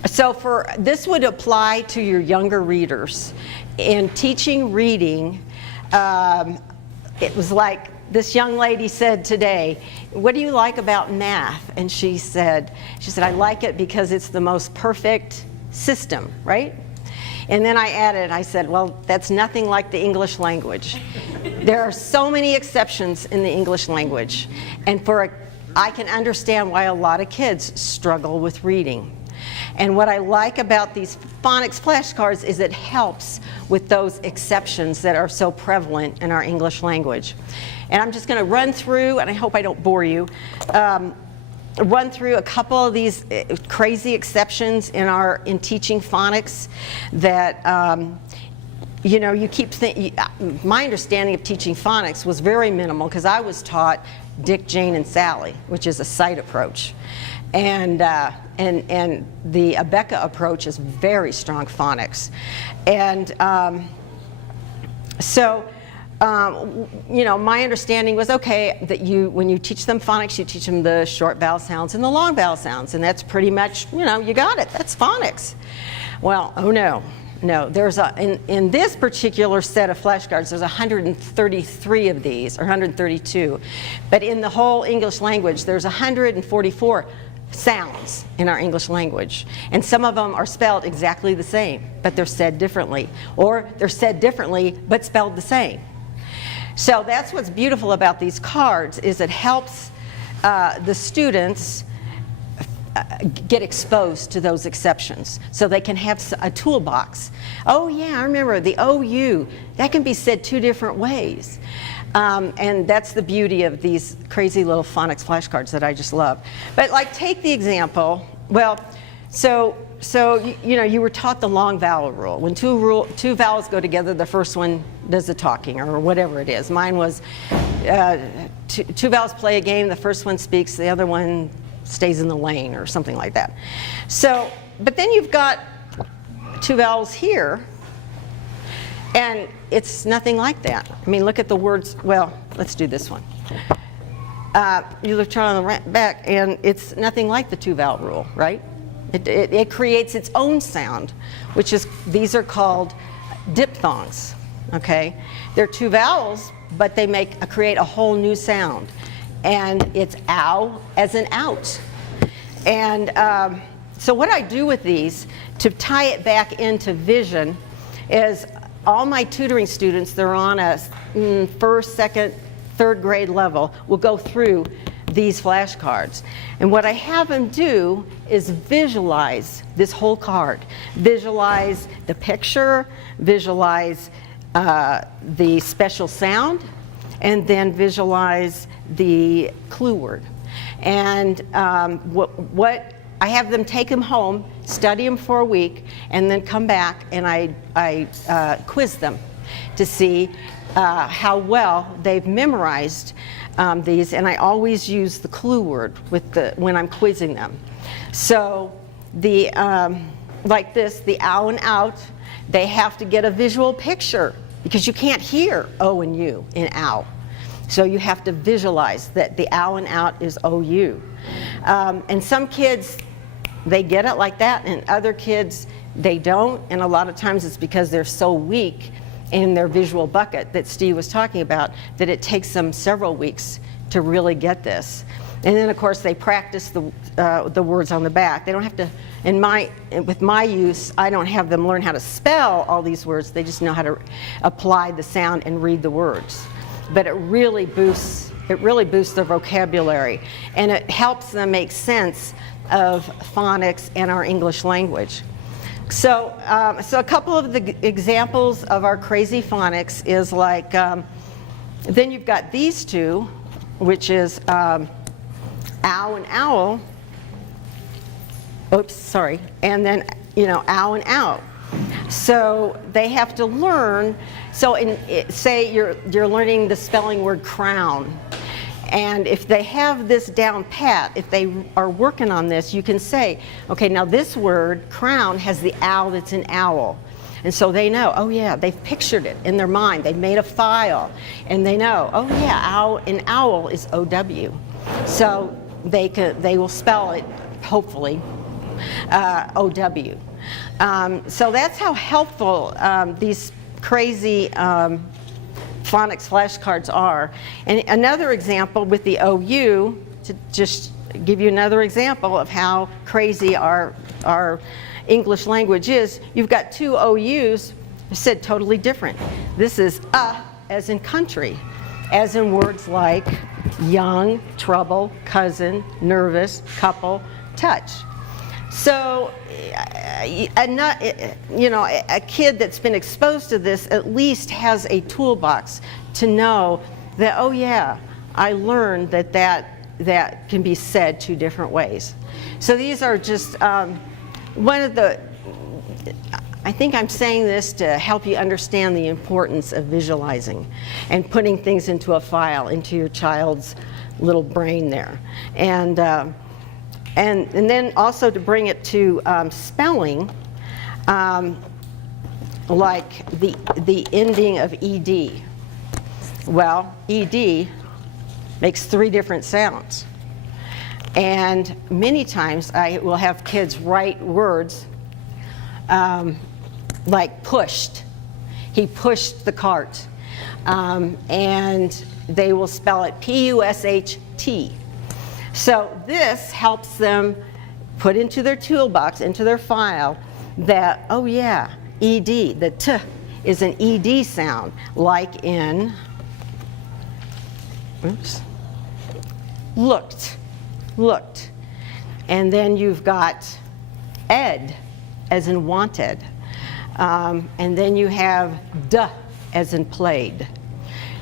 so this would apply to your younger readers. In teaching reading, it was like this young lady said today, "What do you like about math?" And she said, "I like it because it's the most perfect system," right? And then I added, I said, well, that's nothing like the English language. There are so many exceptions in the English language. And I can understand why a lot of kids struggle with reading. And what I like about these phonics flashcards is it helps with those exceptions that are so prevalent in our English language. And I'm just going to run through, and I hope I don't bore you, run through a couple of these crazy exceptions in teaching phonics that you keep thinking. My understanding of teaching phonics was very minimal because I was taught Dick, Jane, and Sally, which is a sight approach, and the ABECA approach is very strong phonics, and my understanding was, okay, that when you teach them phonics, you teach them the short vowel sounds and the long vowel sounds, and that's pretty much, you got it. That's phonics. Well, oh no. There's in this particular set of flashcards, there's 133 of these, or 132. But in the whole English language, there's 144 sounds in our English language. And some of them are spelled exactly the same, but they're said differently. Or they're said differently, but spelled the same. So that's what's beautiful about these cards, is it helps the students get exposed to those exceptions so they can have a toolbox. Oh yeah, I remember the OU, that can be said two different ways. And that's the beauty of these crazy little phonics flashcards that I just love. But like, take the example, well, so you were taught the long vowel rule. When two vowels go together, the first one does the talking, or whatever it is. Mine was two vowels play a game, the first one speaks, the other one stays in the lane, or something like that. So, but then you've got two vowels here, and it's nothing like that. I mean, look at the words. Well, let's do this one. You look on the back, and it's nothing like the two vowel rule, right? It creates its own sound, which is, these are called diphthongs, okay? They're two vowels, but they create a whole new sound. And it's ow as in out. And so what I do with these, to tie it back into vision, is all my tutoring students, they're on a first, second, third grade level, will go through these flashcards. And what I have them do is visualize this whole card. Visualize the picture, visualize the special sound, and then visualize the clue word. And what I have them take them home, study them for a week, and then come back and I quiz them to see how well they've memorized these. And I always use the clue word when I'm quizzing them. So like this, the ow and out, they have to get a visual picture because you can't hear O and U in ow. So you have to visualize that the ow and out is OU. And some kids, they get it like that, and other kids, they don't. And a lot of times it's because they're so weak in their visual bucket that Steve was talking about that it takes them several weeks to really get this. And then of course they practice the words on the back. They don't have to, with my use, I don't have them learn how to spell all these words. They just know how to apply the sound and read the words. But it really boosts their vocabulary, and it helps them make sense of phonics and our English language. So a couple of the examples of our crazy phonics is like, then you've got these two, which is ow and owl. Oops, sorry. And then, ow and ow. So they have to learn. So say you're learning the spelling word crown. And if they have this down pat, if they are working on this, you can say, okay, now this word, crown, has the owl that's an owl. And so they know, oh yeah, they've pictured it in their mind. They've made a file. And they know, oh yeah, owl and owl is OW. So they will spell it, hopefully, OW. So that's how helpful these crazy phonics flashcards are. And another example with the OU, to just give you another example of how crazy our English language is, you've got two OUs said totally different. This is as in country, as in words like young, trouble, cousin, nervous, couple, touch. So, a kid that's been exposed to this at least has a toolbox to know that, oh yeah, I learned that can be said two different ways. So these are just one of the, I think I'm saying this to help you understand the importance of visualizing and putting things into a file, into your child's little brain there. And then also to bring it to spelling, like the ending of ED. Well, ED makes 3 different sounds. And many times I will have kids write words like pushed. He pushed the cart. And they will spell it P-U-S-H-T. So this helps them put into their toolbox, into their file, that, oh yeah, ED, the T is an ED sound, like in, looked. And then you've got ed, as in wanted. And then you have duh, as in played.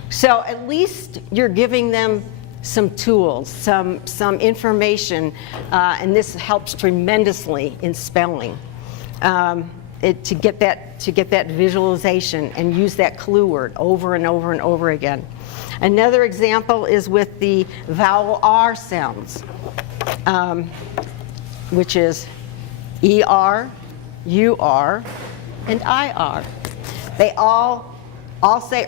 So at least you're giving them some tools, some information, and this helps tremendously in spelling. To get that visualization and use that clue word over and over and over again. Another example is with the vowel R sounds, which is ER, UR, and IR. They all say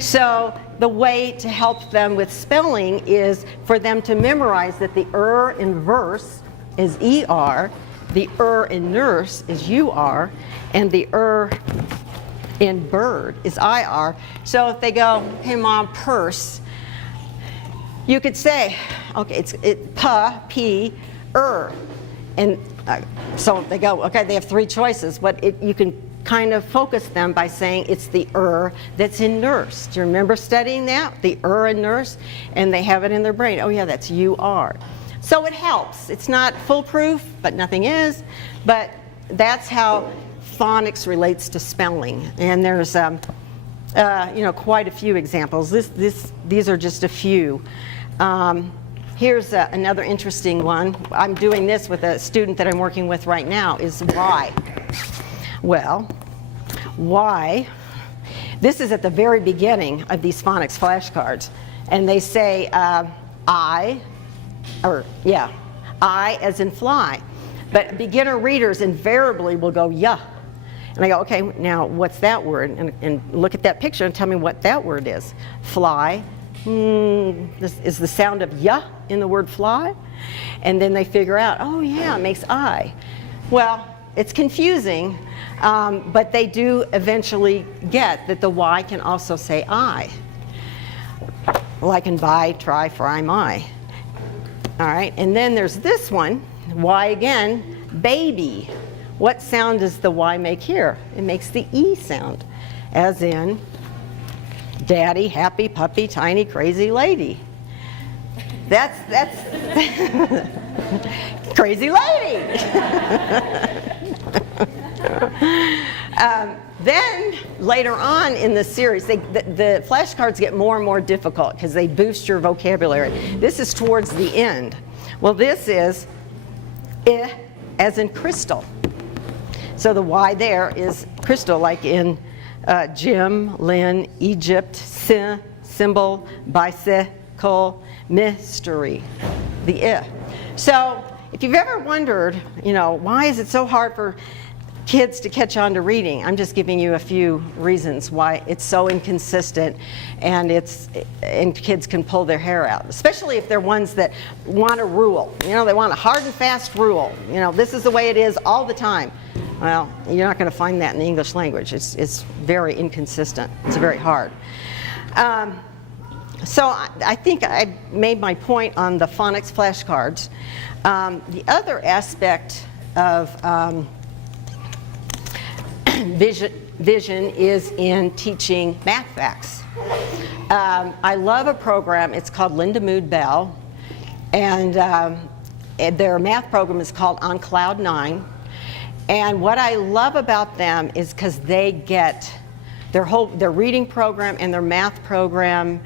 So the way to help them with spelling is for them to memorize that the in verse is ER, the in nurse is UR, and the in bird is IR. So if they go, hey mom, purse, you could say, okay, it's P, And so they go, okay, they have 3 choices, but you can kind of focus them by saying it's the that's in nurse. Do you remember studying that? The in nurse? And they have it in their brain. Oh yeah, that's you-are. So it helps. It's not foolproof, but nothing is. But that's how phonics relates to spelling. And there's quite a few examples. These are just a few. Here's another interesting one. I'm doing this with a student that I'm working with right now, is why. Well, why, this is at the very beginning of these phonics flashcards. And they say I as in fly. But beginner readers invariably will go, yeah. And I go, okay, now what's that word? And look at that picture and tell me what that word is. Fly. This is the sound of yeah in the word fly. And then they figure out, oh yeah, it makes I. Well, it's confusing, but they do eventually get that the Y can also say I. Like in buy, try, fry, my. All right, and then there's this one, Y again, baby. What sound does the Y make here? It makes the E sound, as in daddy, happy, puppy, tiny, crazy lady. That's crazy lady. Then later on in the series, the flashcards get more and more difficult because they boost your vocabulary. This is towards the end. Well, this is I as in crystal. So the Y there is crystal, like in Jim, Lynn, Egypt, symbol, bicycle, mystery, the I. So if you've ever wondered, why is it so hard for kids to catch on to reading, I'm just giving you a few reasons why it's so inconsistent, and kids can pull their hair out, especially if they're ones that want a rule. They want a hard and fast rule. This is the way it is all the time. Well, you're not going to find that in the English language. It's very inconsistent. It's very hard. So I think I made my point on the phonics flashcards. The other aspect of vision is in teaching math facts. I love a program. It's called Linda Mood Bell, and their math program is called On Cloud 9. And what I love about them is because they get their reading program and their math program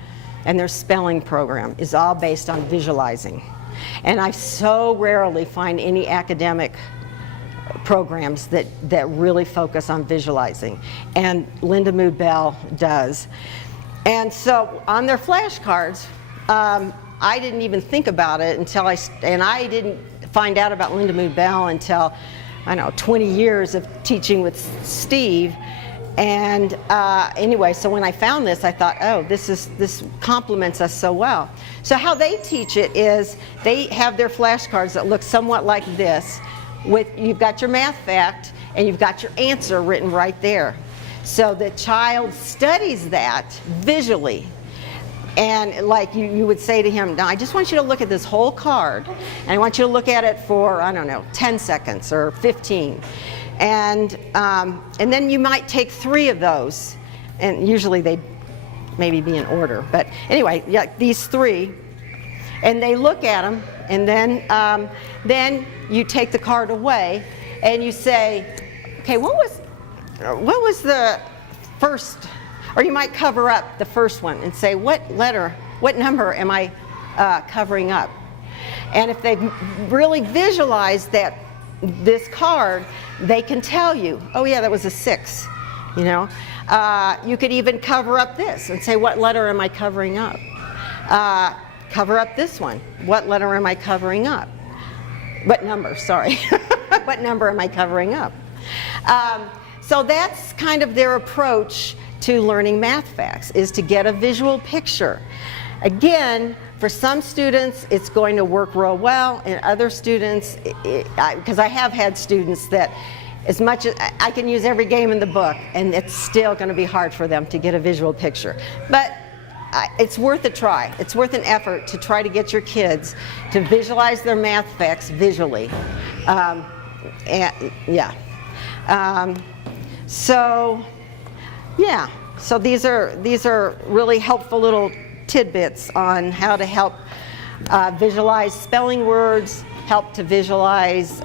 and their spelling program is all based on visualizing. And I so rarely find any academic programs that really focus on visualizing. And Linda Mood Bell does. And so on their flashcards, I didn't even think about it until I didn't find out about Linda Mood Bell until 20 years of teaching with Steve. And anyway, so when I found this, I thought, oh, this complements us so well. So how they teach it is they have their flashcards that look somewhat like this. You've got your math fact and you've got your answer written right there. So the child studies that visually. And like you would say to him, now I just want you to look at this whole card, and I want you to look at it for, 10 seconds or 15. And then you might take 3 of those, and usually they maybe be in order. But anyway, these 3, and they look at them, and then you take the card away, and you say, okay, what was the first? Or you might cover up the first one and say, what number am I covering up? And if they've really visualized this card, they can tell you, oh yeah, that was a 6, You could even cover up this and say, what letter am I covering up? Cover up this one. What letter am I covering up? What number, sorry. What number am I covering up? So that's kind of their approach to learning math facts, is to get a visual picture. Again, for some students, it's going to work real well, and other students, because I have had students that as much as I can use every game in the book, and it's still going to be hard for them to get a visual picture. But it's worth a try. It's worth an effort to try to get your kids to visualize their math facts visually. So, yeah, so these are really helpful little tidbits on how to help visualize spelling words, help to visualize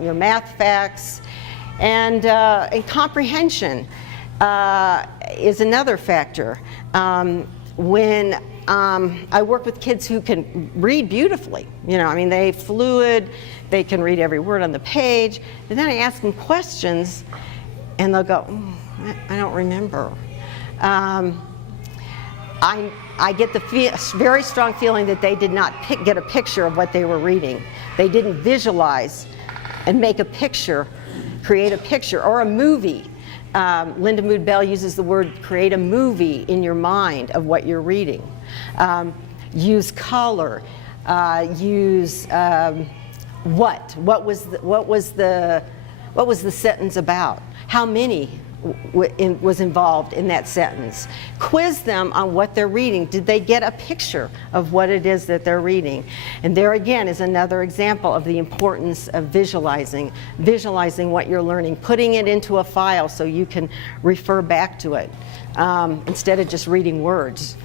your math facts, and comprehension is another factor. When I work with kids who can read beautifully, I mean, they're fluid, they can read every word on the page, and then I ask them questions, and they'll go, I don't remember. I get the very strong feeling that they did not get a picture of what they were reading. They didn't visualize and make a picture, create a picture, or a movie. Linda Mood Bell uses the word create a movie in your mind of what you're reading. Use color. Use what was the sentence about? How many was involved in that sentence? Quiz them on what they're reading. Did they get a picture of what it is that they're reading? And there again is another example of the importance of visualizing what you're learning, putting it into a file so you can refer back to it instead of just reading words.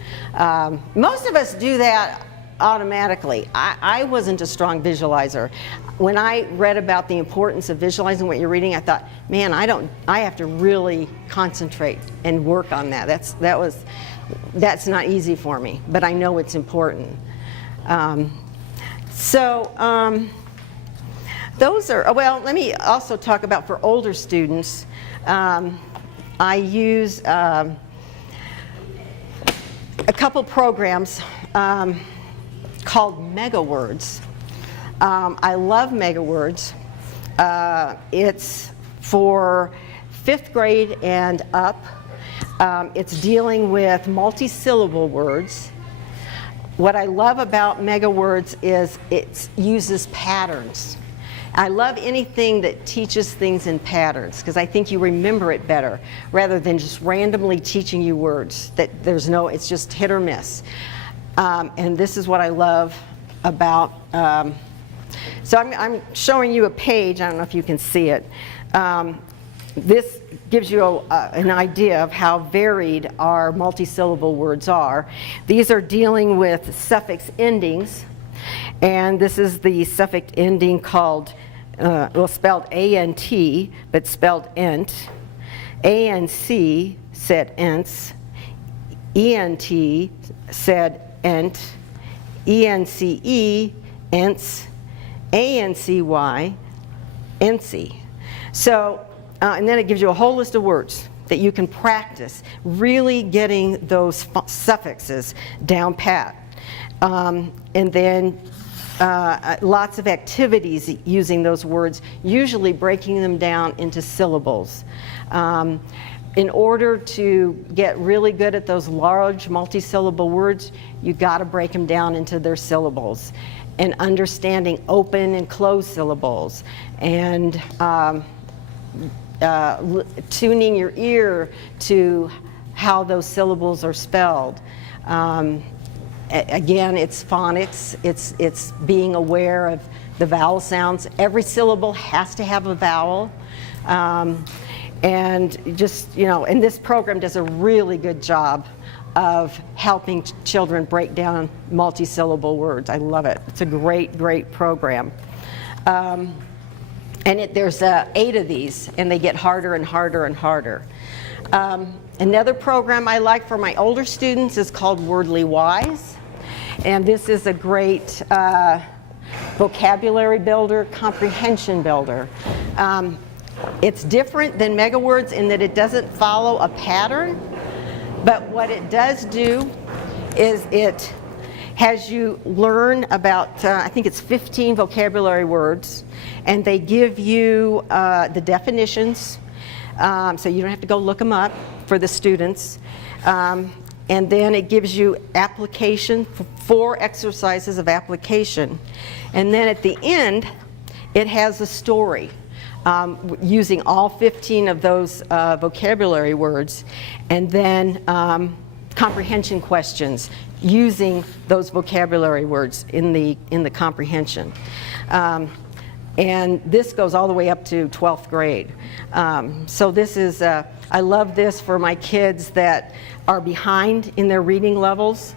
Most of us do that automatically. I wasn't a strong visualizer. When I read about the importance of visualizing what you're reading, I thought, man, I have to really concentrate and work on that. That's not easy for me, but I know it's important. Those are, well, let me also talk about for older students. I use a couple programs called Mega Words. I love Mega Words. It's for 5th grade and up. It's dealing with multi-syllable words. What I love about Mega Words is it uses patterns. I love anything that teaches things in patterns because I think you remember it better rather than just randomly teaching you words that it's just hit or miss. And this is what I love about, so I'm showing you a page, I don't know if you can see it. This gives you an idea of how varied our multisyllable words are. These are dealing with suffix endings, and this is the suffix ending called, spelled A-N-T, but spelled ent. A-N-C said ents. E-N-T said ent, E-N-C-E, ents, A-N-C-Y, ency. So, and then it gives you a whole list of words that you can practice, really getting those suffixes down pat. And then lots of activities using those words, usually breaking them down into syllables. In order to get really good at those large multi-syllable words, you got to break them down into their syllables, and understanding open and closed syllables, and tuning your ear to how those syllables are spelled. Again, it's phonics, it's being aware of the vowel sounds. Every syllable has to have a vowel. And just, and this program does a really good job of helping children break down multi-syllable words. I love it. It's a great, great program. And there's 8 of these, and they get harder and harder and harder. Another program I like for my older students is called Wordly Wise. And this is a great vocabulary builder, comprehension builder. It's different than Mega Words in that it doesn't follow a pattern, but what it does do is it has you learn about, I think it's 15 vocabulary words, and they give you the definitions, so you don't have to go look them up for the students. And then it gives you application, 4 exercises of application. And then at the end, it has a story. Using all 15 of those vocabulary words, and then comprehension questions using those vocabulary words in the comprehension. And this goes all the way up to 12th grade. So this is, I love this for my kids that are behind in their reading levels,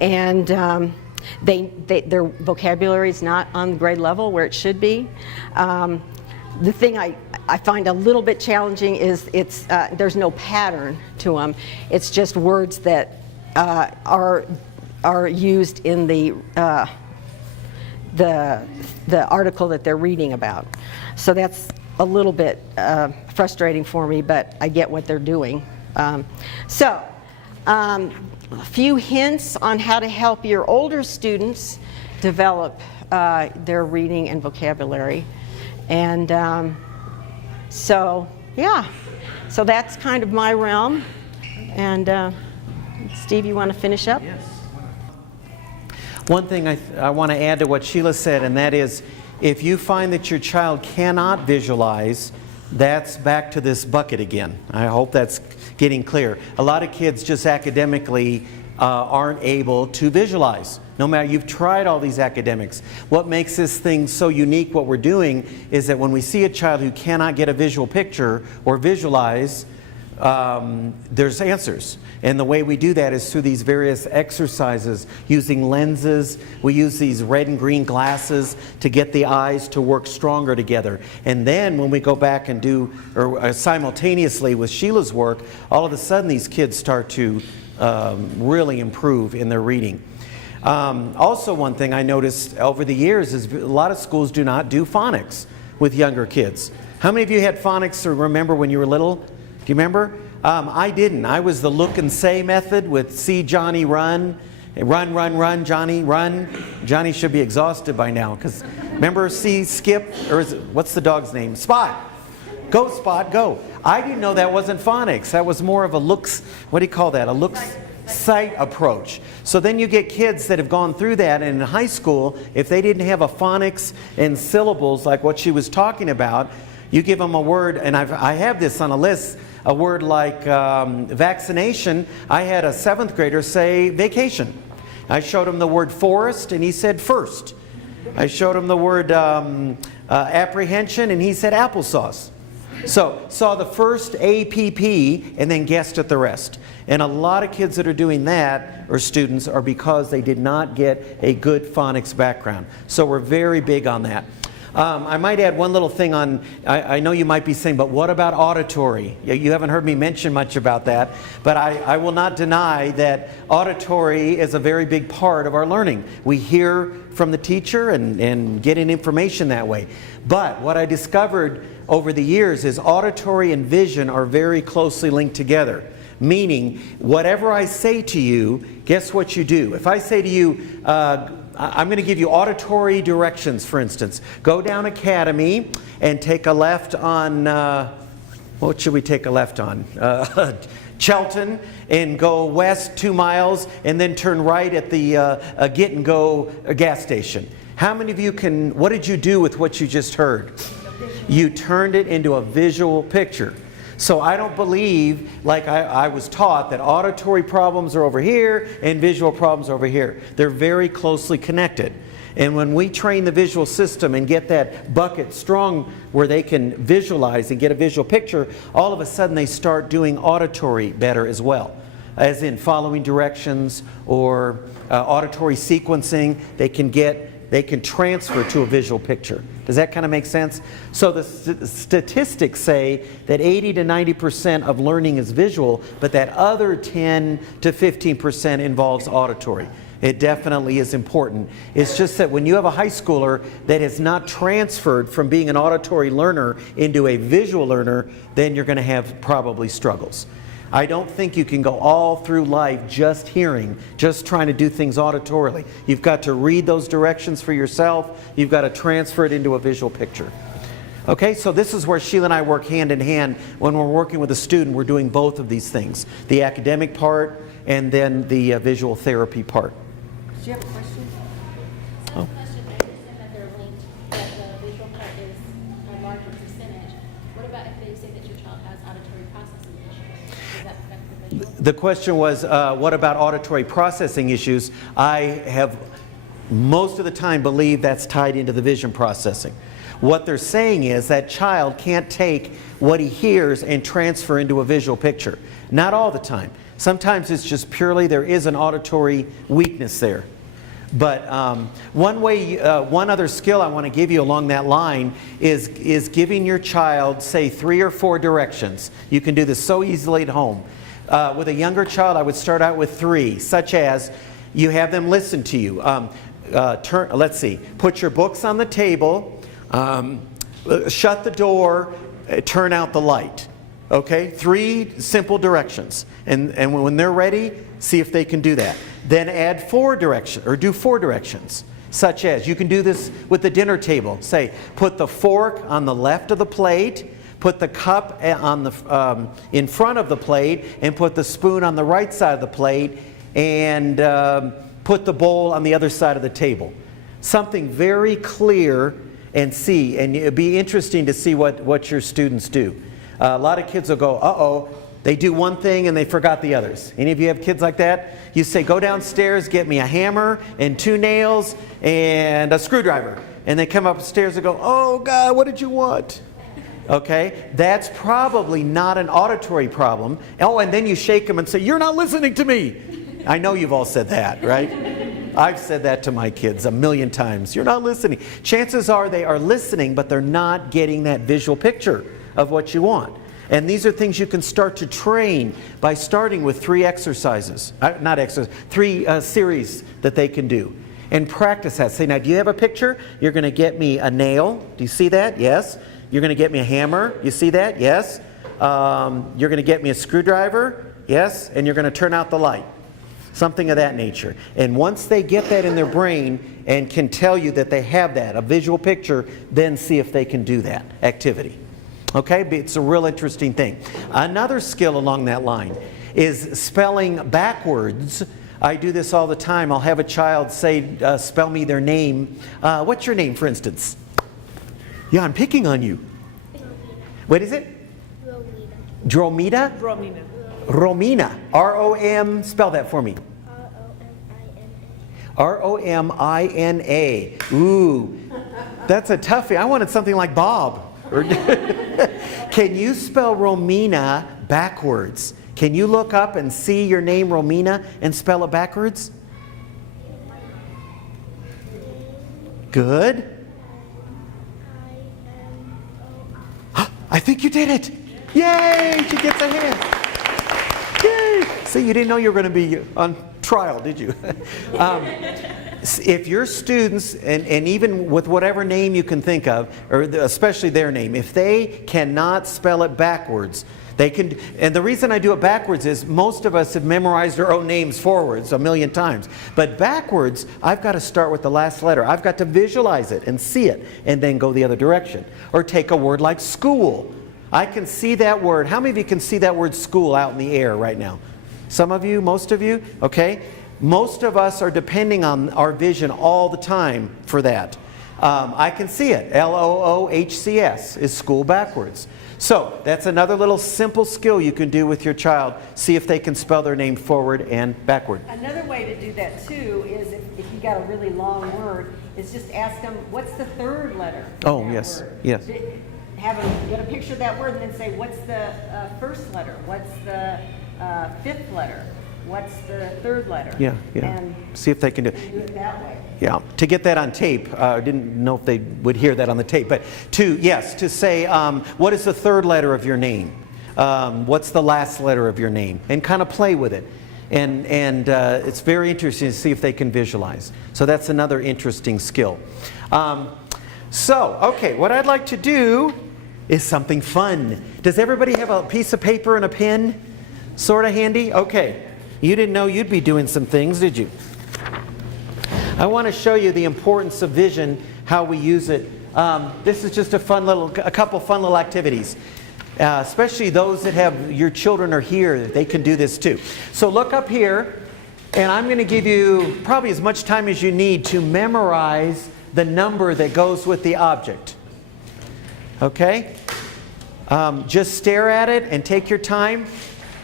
and their vocabulary is not on the grade level where it should be. The thing I find a little bit challenging is there's no pattern to them. It's just words that are used in the article that they're reading about. So that's a little bit frustrating for me, but I get what they're doing. A few hints on how to help your older students develop their reading and vocabulary. And so that's kind of my realm. And Steve, you want to finish up? Yes. One thing I want to add to what Sheilah said, and that is, if you find that your child cannot visualize, that's back to this bucket again. I hope that's getting clear. A lot of kids just academically aren't able to visualize. No matter, you've tried all these academics. What makes this thing so unique, what we're doing, is that when we see a child who cannot get a visual picture or visualize, there's answers. And the way we do that is through these various exercises, using lenses. We use these red and green glasses to get the eyes to work stronger together. And then when we go back and do, or simultaneously with Sheilah's work, all of a sudden these kids start to really improve in their reading. Also, one thing I noticed over the years is a lot of schools do not do phonics with younger kids. How many of you had phonics or remember when you were little? Do you remember? I didn't. I was the look and say method with see Johnny run. Run, run, run, Johnny, run. Johnny should be exhausted by now, because remember see Skip, or is it, what's the dog's name? Spot. Go Spot, go. I didn't know that wasn't phonics. That was more of a looks, what do you call that? A looks sight approach. So then you get kids that have gone through that, and in high school, if they didn't have a phonics and syllables like what she was talking about, you give them a word, and I have this on a list, a word like vaccination. I had a 7th grader say vacation. I showed him the word forest, and he said first. I showed him the word apprehension, and he said applesauce. So saw the first APP and then guessed at the rest. And a lot of kids that are doing that, or students, are because they did not get a good phonics background. So we're very big on that. I might add one little thing on, I know you might be saying, but what about auditory? You haven't heard me mention much about that, but I will not deny that auditory is a very big part of our learning. We hear from the teacher and get information that way. But what I discovered over the years is auditory and vision are very closely linked together. Meaning, whatever I say to you, guess what you do? If I say to you, I'm going to give you auditory directions, for instance. Go down Academy and take a left on, what should we take a left on? Chelton, and go west 2 miles and then turn right at the Get and Go gas station. How many of you can, what did you do with what you just heard? You turned it into a visual picture. So I don't believe, like I was taught, that auditory problems are over here and visual problems are over here. They're very closely connected. And when we train the visual system and get that bucket strong where they can visualize and get a visual picture, all of a sudden they start doing auditory better as well. As in following directions or auditory sequencing, they can transfer to a visual picture. Does that kind of make sense? So the statistics say that 80 to 90% of learning is visual, but that other 10 to 15% involves auditory. It definitely is important. It's just that when you have a high schooler that has not transferred from being an auditory learner into a visual learner, then you're going to have probably struggles. I don't think you can go all through life just hearing, just trying to do things auditorily. You've got to read those directions for yourself. You've got to transfer it into a visual picture. Okay, so this is where Sheilah and I work hand in hand. When we're working with a student, we're doing both of these things. The academic part and then the visual therapy part. Do you have a question? So the question, I understand that they're linked, that the visual part is a larger percentage. What about if they say that your child has auditory processing issues? Does that affect the visual? The question was, what about auditory processing issues? I have most of the time believe that's tied into the vision processing. What they're saying is that child can't take what he hears and transfer into a visual picture. Not all the time. Sometimes it's just purely there is an auditory weakness there. But one other skill I want to give you along that line is giving your child, say, 3 or 4 directions. You can do this so easily at home. With a younger child, I would start out with 3, such as you have them listen to you. Let's see, put your books on the table, shut the door, turn out the light. Okay, 3 simple directions. And when they're ready, see if they can do that. Then add 4 directions, or do 4 directions. Such as, you can do this with the dinner table. Say, put the fork on the left of the plate, put the cup on the, in front of the plate, and put the spoon on the right side of the plate, and put the bowl on the other side of the table. Something very clear, and see, and it'd be interesting to see what your students do. A lot of kids will go, uh-oh, they do one thing and they forgot the others. Any of you have kids like that? You say, go downstairs, get me a hammer and 2 nails and a screwdriver. And they come upstairs and go, oh God, what did you want? Okay, that's probably not an auditory problem. Oh, and then you shake them and say, you're not listening to me. I know you've all said that, right? I've said that to my kids a million times. You're not listening. Chances are they are listening, but they're not getting that visual picture of what you want. And these are things you can start to train by starting with 3 exercises. Not exercises, 3 series that they can do. And practice that. Say, now, do you have a picture? You're going to get me a nail. Do you see that? Yes. You're going to get me a hammer. You see that? Yes. You're going to get me a screwdriver. Yes. And you're going to turn out the light. Something of that nature. And once they get that in their brain and can tell you that they have that, a visual picture, then see if they can do that activity. Okay? It's a real interesting thing. Another skill along that line is spelling backwards. I do this all the time. I'll have a child say, spell me their name. What's your name, for instance? Yeah, I'm picking on you. What is it? Dromita? Romina. Romina. R-O-M, spell that for me. R-O-M-I-N-A. Ooh, that's a toughie. I wanted something like Bob. Can you spell Romina backwards? Can you look up and see your name Romina and spell it backwards? Good. I think you did it. Yay! She gets a hand. Yay! See, you didn't know you were going to be on trial, did you? If your students, and even with whatever name you can think of, or especially their name, if they cannot spell it backwards, they can. And the reason I do it backwards is most of us have memorized our own names forwards 1,000,000 times. But backwards, I've got to start with the last letter. I've got to visualize it and see it, and then go the other direction. Or take a word like school. I can see that word. How many of you can see that word school out in the air right now? Some of you, most of you, okay? Most of us are depending on our vision all the time for that. I can see it. L-O-O-H-C-S is school backwards. So that's another little simple skill you can do with your child. See if they can spell their name forward and backward. Another way to do that too is if you got a really long word, is just ask them, what's the 3rd letter? Oh, yes, word? yes. Have them get a picture of that word and then say, what's the 1st letter? What's the 5th letter? What's the 3rd letter? Yeah, yeah. And see if they can do do it that way. Yeah, to get that on tape, I didn't know if they would hear that on the tape, but to say, what is the 3rd letter of your name? What's the last letter of your name? And kind of play with it. And it's very interesting to see if they can visualize. So that's another interesting skill. Okay, what I'd like to do is something fun. Does everybody have a piece of paper and a pen sort of handy? Okay. You didn't know you'd be doing some things, did you? I want to show you the importance of vision, how we use it. This is just a couple fun little activities. Especially those that have your children are here, they can do this too. So look up here, and I'm going to give you probably as much time as you need to memorize the number that goes with the object. Okay? Just stare at it and take your time.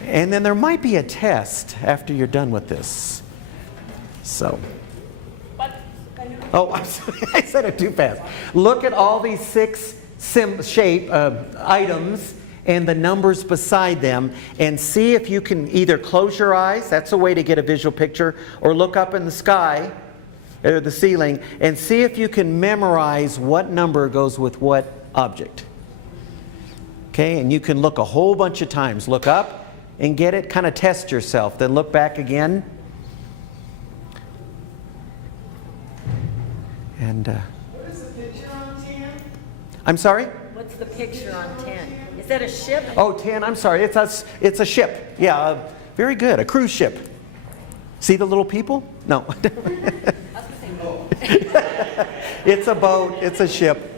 And then there might be a test after you're done with this. So. But can you Oh, I'm sorry, I said it too fast. Look at all these 6 items and the numbers beside them, and see if you can either close your eyes, that's a way to get a visual picture, or look up in the sky, or the ceiling, and see if you can memorize what number goes with what object. Okay, and you can look a whole bunch of times. Look up and get it, kind of test yourself, then look back again. And What is the picture on 10? I'm sorry? What's the picture on 10? Is that a ship? Oh, 10, I'm sorry. It's a ship. Yeah, very good. A cruise ship. See the little people? No. It's a boat. It's a ship.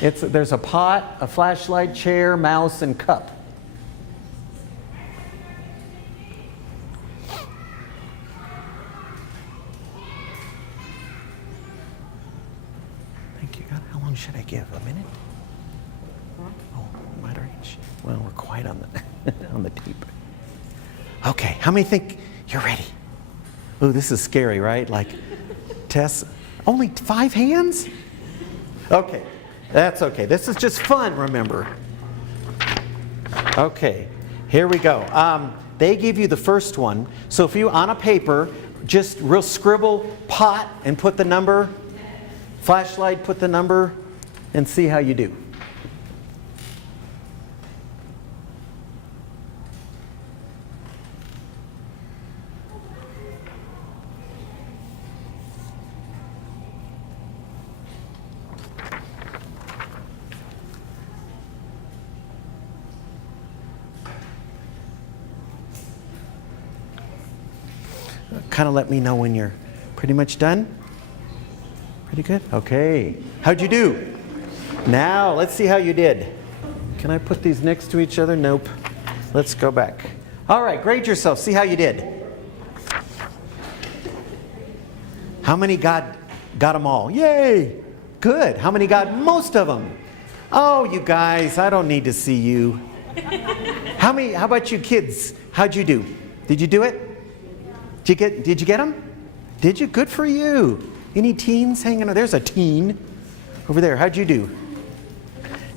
There's a pot, a flashlight, chair, mouse, and cup. Thank you. How long should I give? A minute? Oh, moderate. Well, we're quiet on the on the tape. Okay, how many think you're ready? Oh, this is scary, right? Like, Tess, only 5 hands? Okay, that's okay. This is just fun, remember. Okay, here we go. They give you the first one. So if you, on a paper, just real scribble pot and put the number, flashlight, put the number, and see how you do. Kind of let me know when you're pretty much done. Pretty good? Okay. How'd you do? Now, let's see how you did. Can I put these next to each other? Nope. Let's go back. All right, grade yourself. See how you did. How many got them all? Yay! Good. How many got most of them? Oh, you guys, I don't need to see you. How about you kids? How'd you do? Did you do it? Did you get them? Did you? Good for you. Any teens hanging on? There's a teen over there. How'd you do?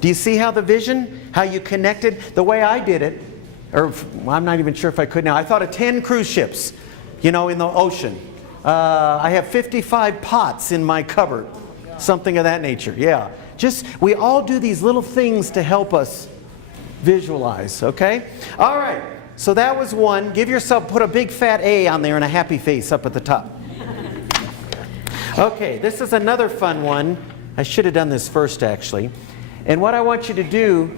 Do you see how the vision, how you connected? The way I did it, or I'm not even sure if I could now. I thought of 10 cruise ships, in the ocean. I have 55 pots in my cupboard, something of that nature. Yeah. We all do these little things to help us visualize, okay? All right. So that was one. Put a big fat A on there and a happy face up at the top. Okay, this is another fun one. I should have done this first, actually. And what I want you to do,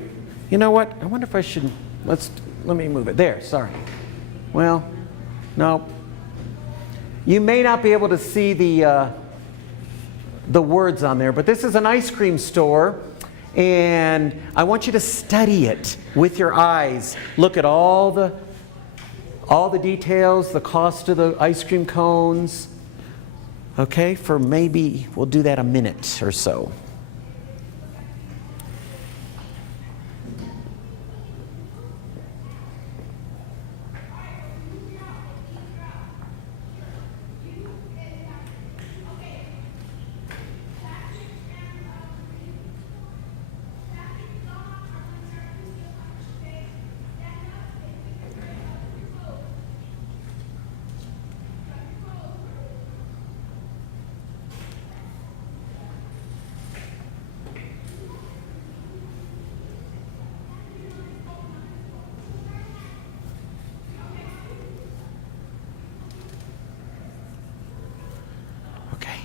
you know what? I wonder if I should, let me move it. There, sorry. Well, no. You may not be able to see the words on there, but this is an ice cream store. And I want you to study it with your eyes. Look at all the details, the cost of the ice cream cones. Okay, we'll do that a minute or so.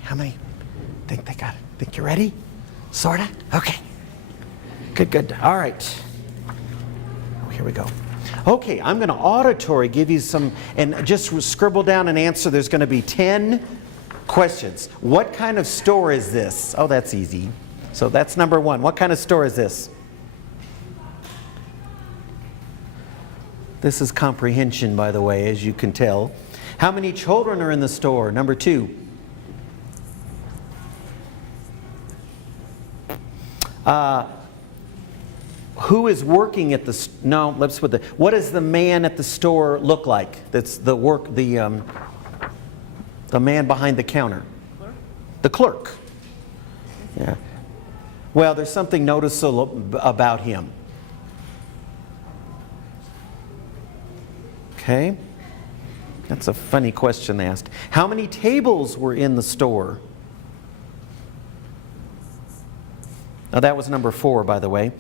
How many think they got it? Think you're ready? Sorta? Okay. Good. All right. Oh, here we go. Okay, I'm going to auditory give you some, and just scribble down an answer. There's going to be 10 questions. What kind of store is this? Oh, that's easy. So that's number 1. What kind of store is this? This is comprehension, by the way, as you can tell. How many children are in the store? Number 2. Who is working at the? No, let's put what does the man at the store look like? That's the The man behind the counter. The clerk. Yeah. Well, there's something noticeable about him. Okay. That's a funny question they asked. How many tables were in the store? Now that was number 4, by the way.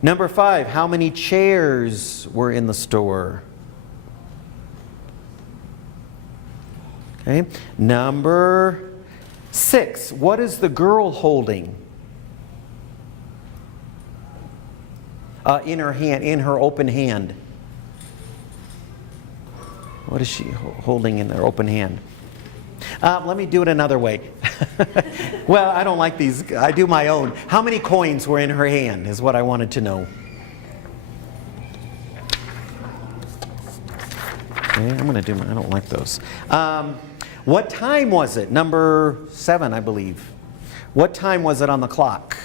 Number 5, how many chairs were in the store? Okay. Number 6, what is the girl holding? In her hand, in her open hand. What is she holding in her open hand? Let me do it another way. Well, I don't like these. I do my own. How many coins were in her hand is what I wanted to know. Okay, I'm going to do my, I don't like those. What time was it? Number 7, I believe. What time was it on the clock?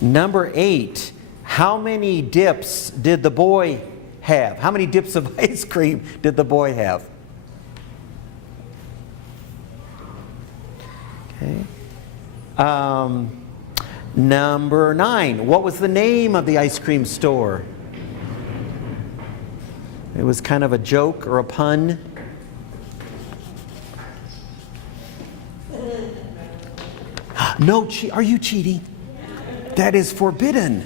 Number 8, how many dips did the boy have? How many dips of ice cream did the boy have? Okay. Number 9, what was the name of the ice cream store? It was kind of a joke or a pun. No, are you cheating? That is forbidden.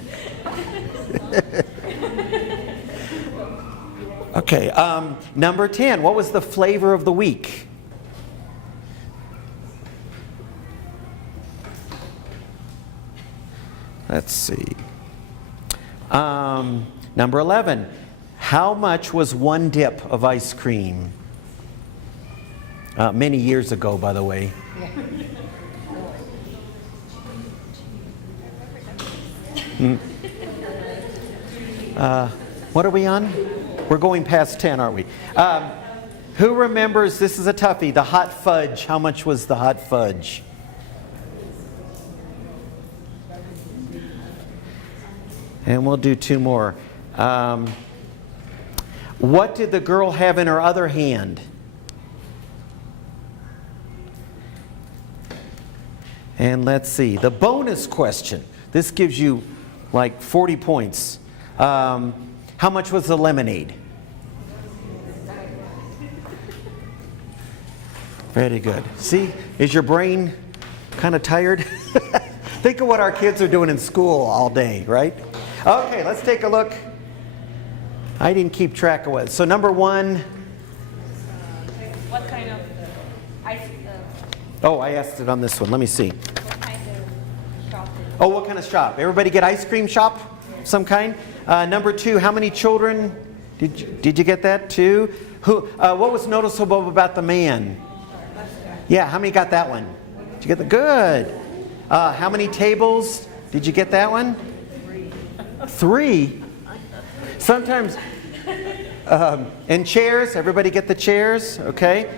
Okay, number 10, what was the flavor of the week? Let's see. Number 11, how much was one dip of ice cream? Many years ago, by the way. What are we on? We're going past 10, aren't we? Who remembers, this is a toughie, the hot fudge. How much was the hot fudge? And we'll do 2 more. What did the girl have in her other hand? And let's see, the bonus question. This gives you like 40 points. How much was the lemonade? Very good. See, is your brain kind of tired? Think of what our kids are doing in school all day, right? Okay, let's take a look. I didn't keep track of what. So number 1. What kind of ice? Oh, I asked it on this one. Let me see. What kind of shop? Oh, what kind of shop? Everybody get ice cream shop? Some kind? Number 2, how many children? Did you get that? 2? What was noticeable about the man? Yeah, how many got that one? Did you get the good? How many tables? Did you get that one? 3? Sometimes. And chairs? Everybody get the chairs? Okay.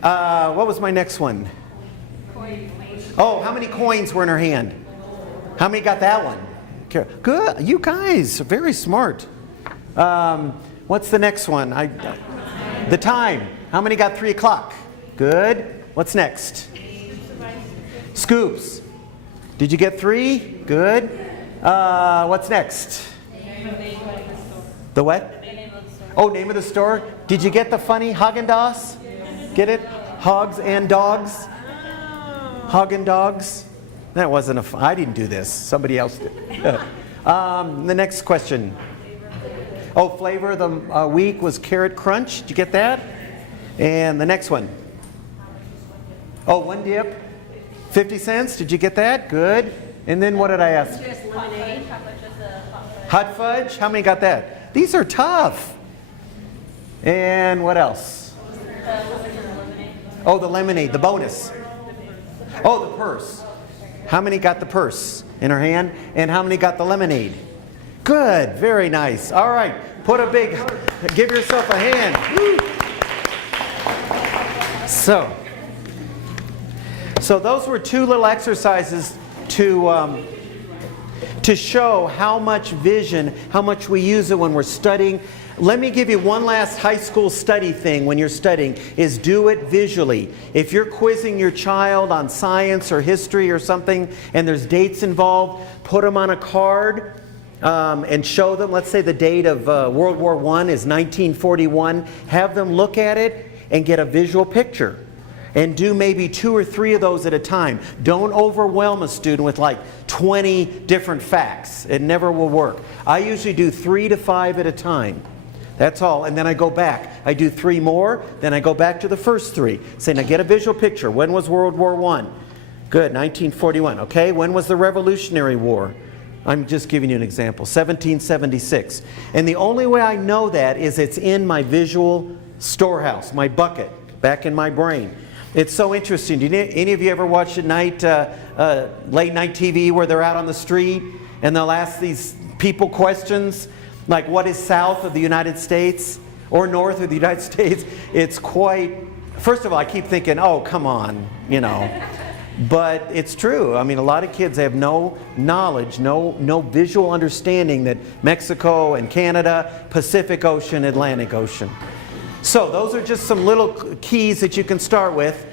What was my next one? Oh, how many coins were in her hand? How many got that one? Good. You guys are very smart. What's the next one? The time. How many got 3 o'clock? Good. What's next? Scoops. Did you get 3? Good. What's next? The what? Oh, name of the store. Did you get the funny Haagen-Dazs? Get it? Hogs and dogs. Haagen-Dogs. That wasn't I didn't do this. Somebody else did. The next question. Oh, flavor of the week was Carrot Crunch. Did you get that? And the next one. Oh, 1 dip. 50 cents. Did you get that? Good. And then what did I ask? Just lemonade. Hot fudge. How many got that? These are tough. And what else? Oh, the lemonade. The bonus. Oh, the purse. How many got the purse in her hand? And how many got the lemonade? Good. Very nice. All right. Give yourself a hand. Woo. So those were 2 little exercises to show how much vision, how much we use it when we're studying. Let me give you one last high school study thing when you're studying, is do it visually. If you're quizzing your child on science or history or something and there's dates involved, put them on a card and show them. Let's say the date of World War I is 1941. Have them look at it and get a visual picture. And do maybe 2 or 3 of those at a time. Don't overwhelm a student with like 20 different facts. It never will work. I usually do 3 to 5 at a time. That's all. And then I go back. I do 3 more, then I go back to the first 3. Say, now get a visual picture. When was World War I? Good, 1941. Okay, when was the Revolutionary War? I'm just giving you an example. 1776. And the only way I know that is it's in my visual storehouse, my bucket, back in my brain. It's so interesting. Did any of you ever watch at night, late night TV where they're out on the street and they'll ask these people questions like, what is south of the United States or north of the United States? It's quite, first of all, I keep thinking, oh, come on, you know. But it's true. I mean, a lot of kids have no knowledge, no visual understanding that Mexico and Canada, Pacific Ocean, Atlantic Ocean. So those are just some little keys that you can start with.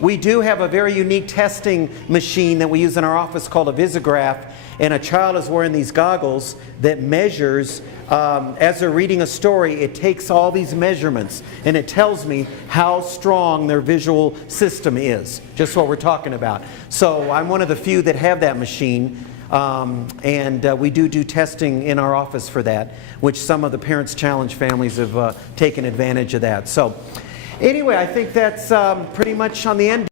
We do have a very unique testing machine that we use in our office called a visograph, and a child is wearing these goggles that measures, as they're reading a story, it takes all these measurements and it tells me how strong their visual system is, just what we're talking about. So I'm one of the few that have that machine. And we do testing in our office for that, which some of the Parents Challenge families have taken advantage of that. So anyway, I think that's pretty much on the end.